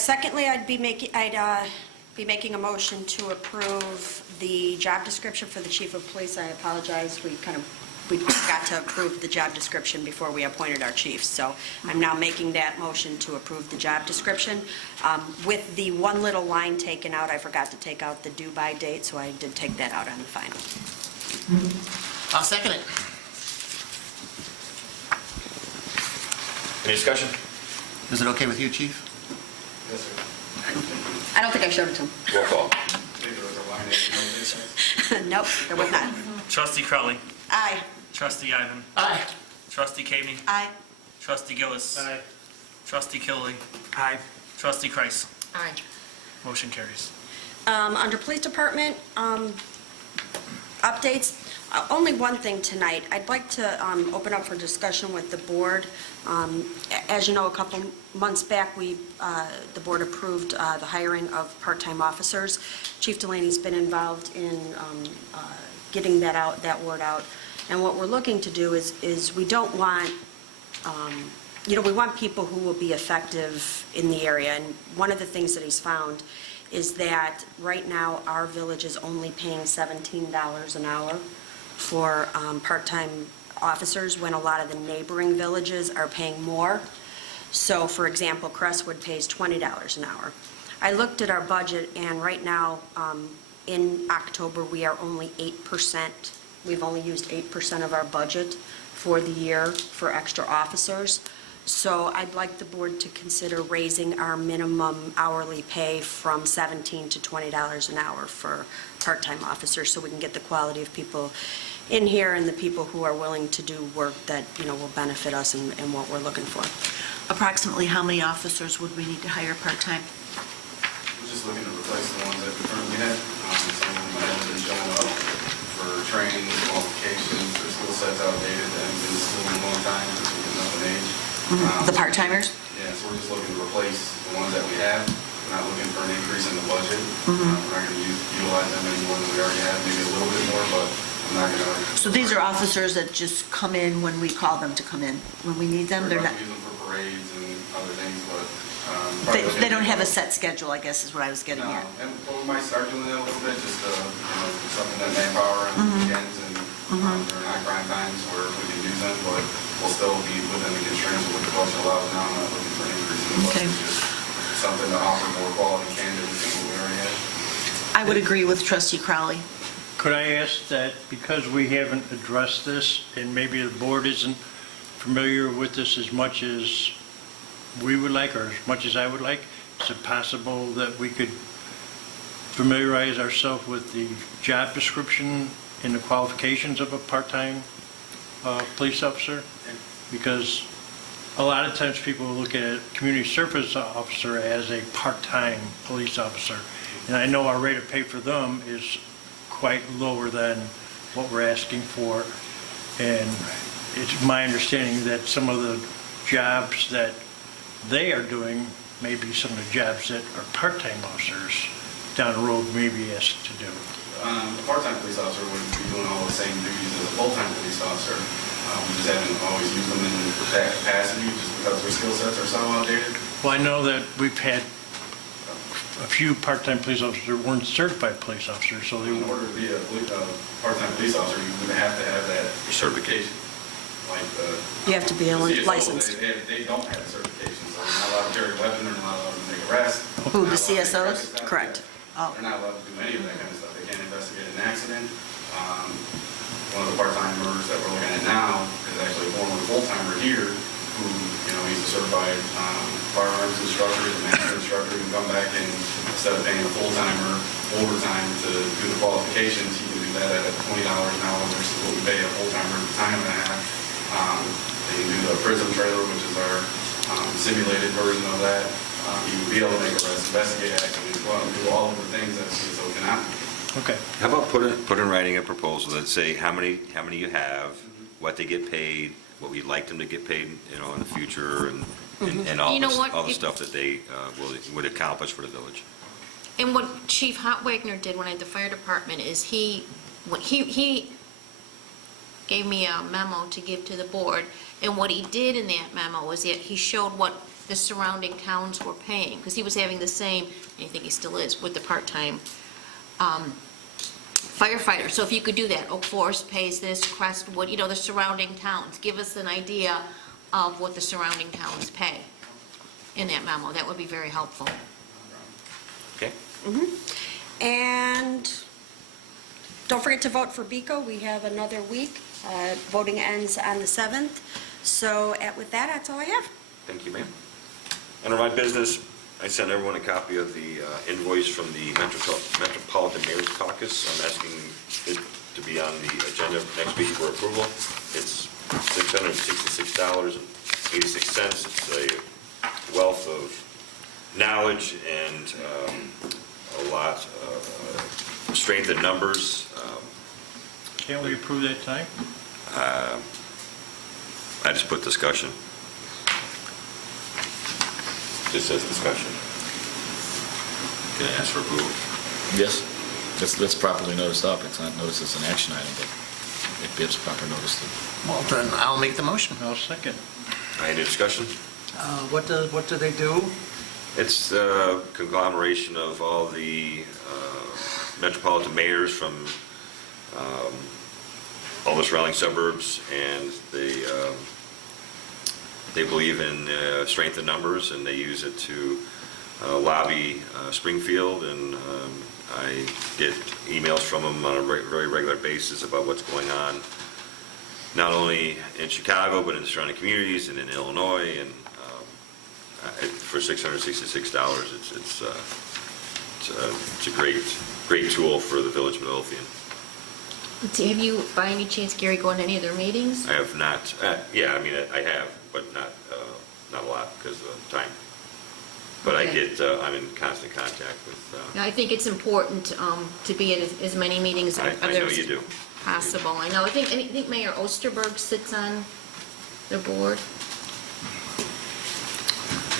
Secondly, I'd be making a motion to approve the job description for the chief of police. I apologize, we forgot to approve the job description before we appointed our chief. So I'm now making that motion to approve the job description. With the one little line taken out, I forgot to take out the due-by date, so I did take that out on the final. I'll second it. Any discussion? Is it okay with you, chief? Yes, sir. I don't think I showed it to him. Roll call. I think there was a line that, Nope, there was not. Trustee Crowley. Aye. Trustee Ivan. Aye. Trustee Kami. Aye. Trustee Gillis. Aye. Trustee Killiely. Aye. Trustee Kreis. Aye. Motion carries. Under police department updates, only one thing tonight. I'd like to open up for discussion with the board. As you know, a couple months back, the board approved the hiring of part-time officers. Chief Delaney's been involved in getting that word out. And what we're looking to do is we don't want, we want people who will be effective in the area. And one of the things that he's found is that right now, our village is only paying $17 an hour for part-time officers, when a lot of the neighboring villages are paying more. So, for example, Crestwood pays $20 an hour. I looked at our budget, and right now, in October, we are only 8%. We've only used 8% of our budget for the year for extra officers. So I'd like the board to consider raising our minimum hourly pay from $17 to $20 an hour for part-time officers, so we can get the quality of people in here and the people who are willing to do work that, will benefit us and what we're looking for. Approximately how many officers would we need to hire part-time? we're just looking to replace the ones that we currently have. Some of them haven't been showing up for training, qualifications, their skill sets outdated, they haven't been in school in a long time, because we're getting up in age. The part-timers? Yeah, so we're just looking to replace the ones that we have. We're not looking for an increase in the budget. We're not going to utilize them any more than we already have, maybe a little bit more, but I'm not going to. So these are officers that just come in when we call them to come in, when we need them? They're We're not, going to use them for parades and other things, but. they don't have a set schedule, I guess is what I was getting No, at. and we might start doing that a little bit, just something that manpower on weekends and during high crime times where we can use them, but we'll still be within the constraints of what the budget allows now. I'm not looking for an increase in the budget, Okay. just something to offer more quality candidates than what we already have. I would agree with trustee Crowley. Could I ask that, because we haven't addressed this, and maybe the board isn't familiar with this as much as we would like, or as much as I would like, is it possible that we could familiarize ourselves with the job description and the qualifications of a part-time police officer? Because a lot of times people look at a community service officer as a part-time police officer. And I know our rate of pay for them is quite lower than what we're asking for. And it's my understanding that some of the jobs that they are doing may be some of the jobs that our part-time officers down the road may be asked to do. The part-time police officer would be doing all the same duties as a full-time police officer. We just haven't always used them in that capacity just because their skill sets are so outdated. Well, I know that we've had a few part-time police officers who weren't certified police officers, so they In order to be a part-time police officer, you would have to have that certification. Like You have to be the CSO, licensed. They don't have a certification, so they're not allowed to carry a weapon, they're not allowed to make arrests. Who, they're not allowed to the make CSOs? arrests, stuff. Correct. Oh. They're not allowed to do any of that kind of stuff. They can't investigate an accident. One of the part-timers that we're looking at now is actually a former full-timer here who, he's a certified firearms instructor, he's a master instructor, he can come back and instead of paying a full-timer overtime to do the qualifications, he can do that at $20 an hour versus what we pay a full-timer time and a half. They can do the prison trailer, which is our simulated version of that. He would be able to make arrests, investigate accidents, go out and do all of the things Okay. How about put in writing a proposal that say how many you have, what they get paid, what we'd like them to get paid, in the future, and all You know this, what? all the stuff that they would accomplish for the village. And what Chief Hotwagner did when I had the fire department is he gave me a memo to give to the board, and what he did in that memo was that he showed what the surrounding towns were paying, because he was having the same, and I think he still is, with the part-time firefighter. So if you could do that, Oak Forest pays this, Crestwood, the surrounding towns, give us an idea of what the surrounding towns pay in that memo. That would be very helpful. Okay? And don't forget to vote for BECO. We have another week. Voting ends on the 7th. So with that, that's all I have. Thank you, ma'am. Under my business, I sent everyone a copy of the invoice from the Metropolitan Mayor's Caucus. I'm asking it to be on the agenda next week for approval. It's $666.86. It's a wealth of knowledge and a lot of strength in numbers. Can't we approve that time? I just put discussion. Just says discussion. Can I ask for approval? Yes, that's properly noticed up. It's not noticed as an action item, but it gives proper notice to. Well, then I'll make the motion. I'll second. Any discussion? What do they do? It's a conglomeration of all the metropolitan mayors from all the surrounding suburbs, and they believe in strength in numbers, and they use it to lobby Springfield, and I get emails from them on a very regular basis about what's going on, not only in Chicago, but in the surrounding communities and in Illinois, and for $666, it's a great tool for the village of Midlothian. Have you, by any chance, Gary, gone to any of their meetings? I have not, I have, but not a lot because of time. But Okay. I'm in constant contact with, Now, I think it's important to be at as many meetings I as know you do. possible. I know, I think Mayor Osterberg sits on the board.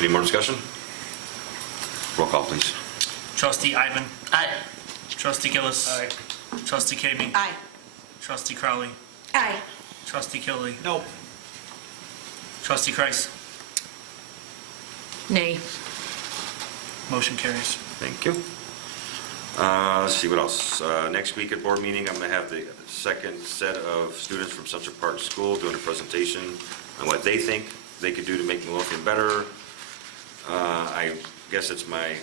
Any more discussion? Roll call, please. Trustee Ivan. Aye. Trustee Gillis. Aye. Trustee Kami. Aye. Trustee Crowley. Aye. Trustee Kilby. No. Trustee Kreis. Nay. Motion carries. Thank you. Let's see what else. Next week at board meeting, I'm going to have the second set of students from Central Park School doing a presentation on what they think they could do to make Midlothian better. I guess it's my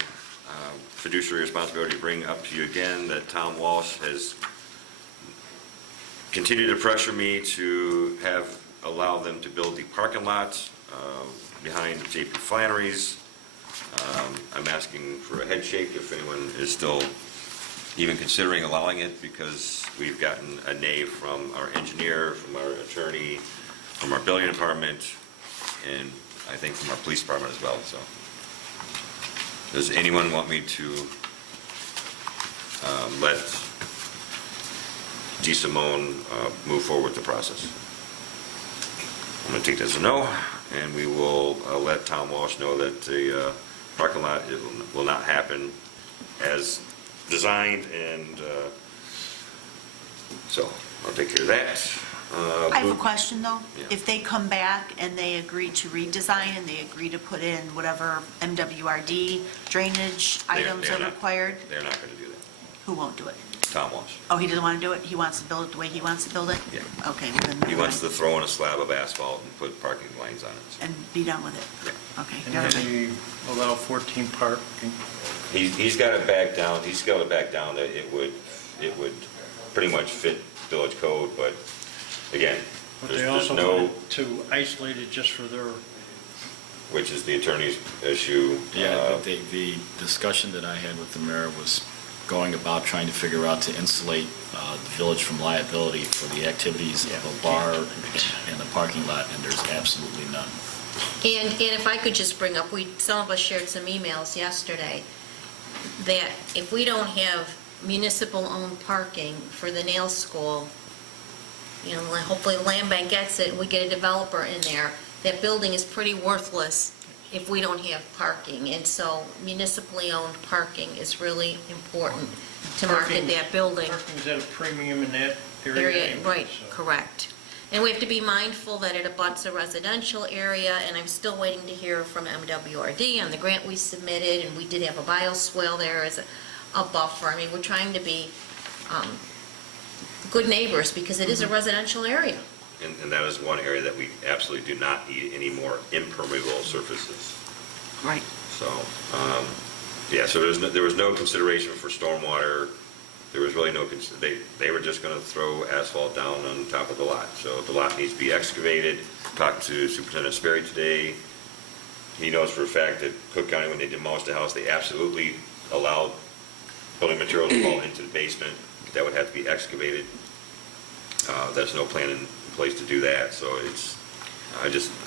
fiduciary responsibility to bring up to you again that Tom Walsh has continued to pressure me to allow them to build the parking lot behind J.P. Flannery's. I'm asking for a head shake if anyone is still even considering allowing it, because we've gotten a nay from our engineer, from our attorney, from our building department, and I think from our police department as well. So, does anyone want me to let G. Simone move forward with the process? I'm going to take this as a no, and we will let Tom Walsh know that the parking lot will not happen as designed, and so I'll take care of that. I have a question, though. Yeah. If they come back and they agree to redesign and they agree to put in whatever MWRD drainage items they're are not- required, They're not going to do that. who won't do it? Tom Walsh. Oh, he doesn't want to do it? He wants to build it the way he wants to build it? Yeah. Okay, well then. He wants to throw in a slab of asphalt and put parking lines on it. And be done with it? Yeah. Okay, And never then mind. we allow 14 parking. He's got it back down, he's scaled it back down that it would pretty much fit village code, but again, But there's they there's also no, wanted to isolate it just for their, which is the attorney's issue. Yeah, the discussion that I had with the mayor was going about trying to figure out to insulate the village from liability for the activities of a bar and a parking lot, and there's absolutely none. And if I could just bring up, some of us shared some emails yesterday, that if we don't have municipal-owned parking for the nail school, you know, hopefully the land bank gets it, and we get a developer in there, that building is pretty worthless if we don't have parking. And so municipally owned parking is really important to market that building. Parking's at a premium in that area anyway, Right, so. correct. And we have to be mindful that it abuts a residential area, and I'm still waiting to hear from MWRD on the grant we submitted, and we did have a bioswale there as a buffer. I mean, we're trying to be good neighbors, because it is a residential area. And that is one area that we absolutely do not need any more impermeable surfaces. Right. So, yeah, so there was no consideration for stormwater. There was really no, they were just going to throw asphalt down on top of the lot. So the lot needs to be excavated. Talked to Superintendent Sperry today. He knows for a fact that Cook County, when they demolished the house, they absolutely allowed building materials to fall into the basement. That would have to be excavated. There's no plan in place to do that, so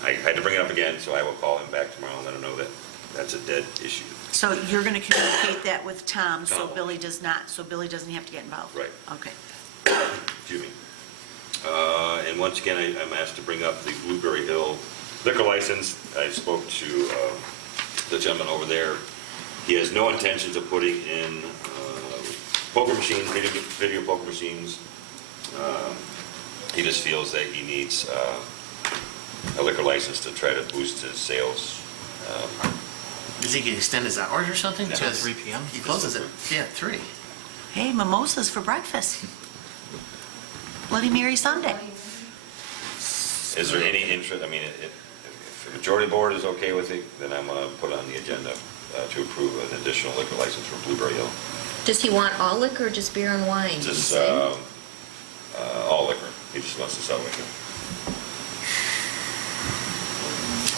I had to bring it up again, so I will call him back tomorrow and let him know that that's a dead issue. So you're going to communicate that with Tom, so Tom. Billy doesn't have to get involved? Right. Okay. Excuse me. And once again, I'm asked to bring up the Blueberry Hill liquor license. I spoke to the gentleman over there. He has no intentions of putting in poker machines, video poker machines. He just feels that he needs a liquor license to try to boost his sales. Does he get extend his hours or something? No. Till Because 3 p.m.? He closes at, 3. Hey, mimosas for breakfast. Bloody Mary Sunday. Is there any interest, I mean, if the majority board is okay with it, then I'm going to put on the agenda to approve an additional liquor license for Blueberry Hill. Does he want all liquor or just beer and wine? Just all liquor. He just wants to sell liquor.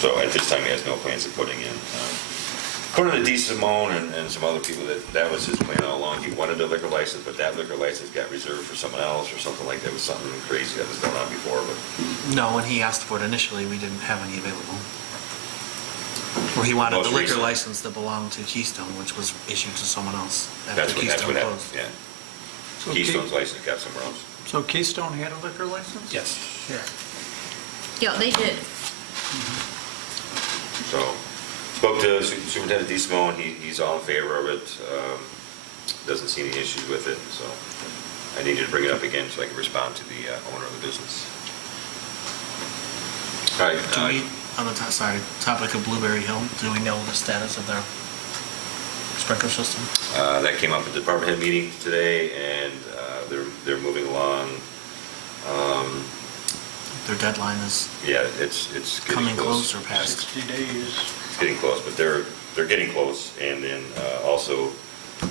So at this time, he has no plans of putting in. According to D. Simone and some other people, that was his plan all along. He wanted a liquor license, but that liquor license got reserved for someone else or something like that. It was something crazy that was going on before, but No, when he asked for it initially, we didn't have any available. Or he wanted Most the liquor recent. license that belonged to Keystone, which was issued to someone else that's after what Keystone happened, closed. yeah. So Keystone's license got somewhere else. So Keystone had a liquor license? Yes. Yeah. Yeah, they did. So, spoke to Superintendent D. Simone, he's all in favor of it, doesn't see any issues with it, so I needed to bring it up again so I can respond to the owner of the business. All right. Do we, on the topic of Blueberry Hill, do we know the status of their sprinkler system? That came up at the department head meeting today, and they're moving along. Their deadline is Yeah, it's getting coming close. close or past? 60 days. It's getting close, but they're getting close, and then also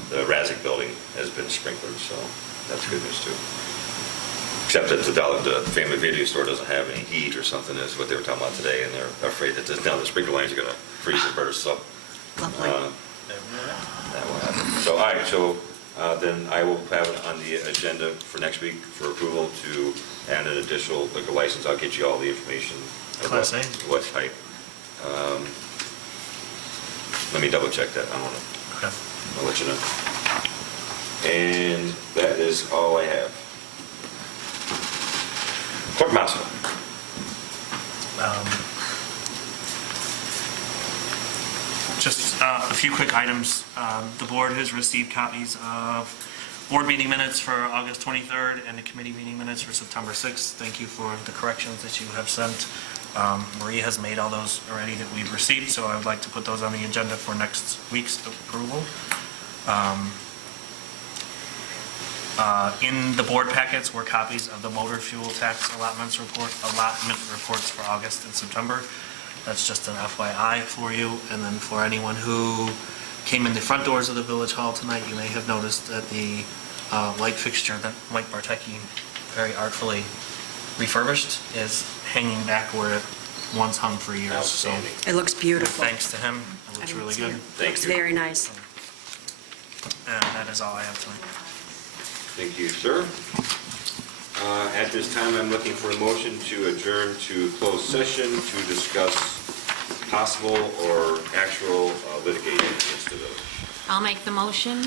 the Razik building has been sprinkled, so that's good news too. Except that the family video store doesn't have any heat or something, is what they were talking about today, and they're afraid that now the sprinkler lines are gonna freeze and burst, so. Lovely. That will happen. So, all right, so then I will have it on the agenda for next week for approval to add an additional liquor license. I'll get you all the information. of Class A? What type. Let me double check that. I want to, Okay. I'll let you know. And that is all I have. Clerk Master. Just a few quick items. The board has received copies of board meeting minutes for August 23rd and the committee meeting minutes for September 6th. Thank you for the corrections that you have sent. Maria has made all those already that we've received, so I would like to put those on the agenda for next week's approval. In the board packets were copies of the motor fuel tax allotment reports for August and September. That's just an FYI for you. And then for anyone who came in the front doors of the Village Hall tonight, you may have noticed that the light fixture that Mike Bartecki very artfully refurbished is hanging back where it once hung for years. So Outstanding. It looks beautiful. thanks to him, it looks really good. Thank Looks you. very nice. And that is all I have tonight. Thank you, sir. At this time, I'm looking for a motion to adjourn to closed session to discuss possible or actual litigation against the village. I'll make the motion.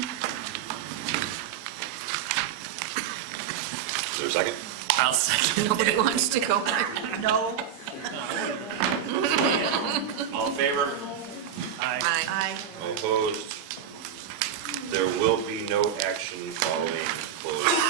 a second? I'll second. Nobody wants to go. No? All in favor? Aye. Aye. All opposed? There will be no action following closed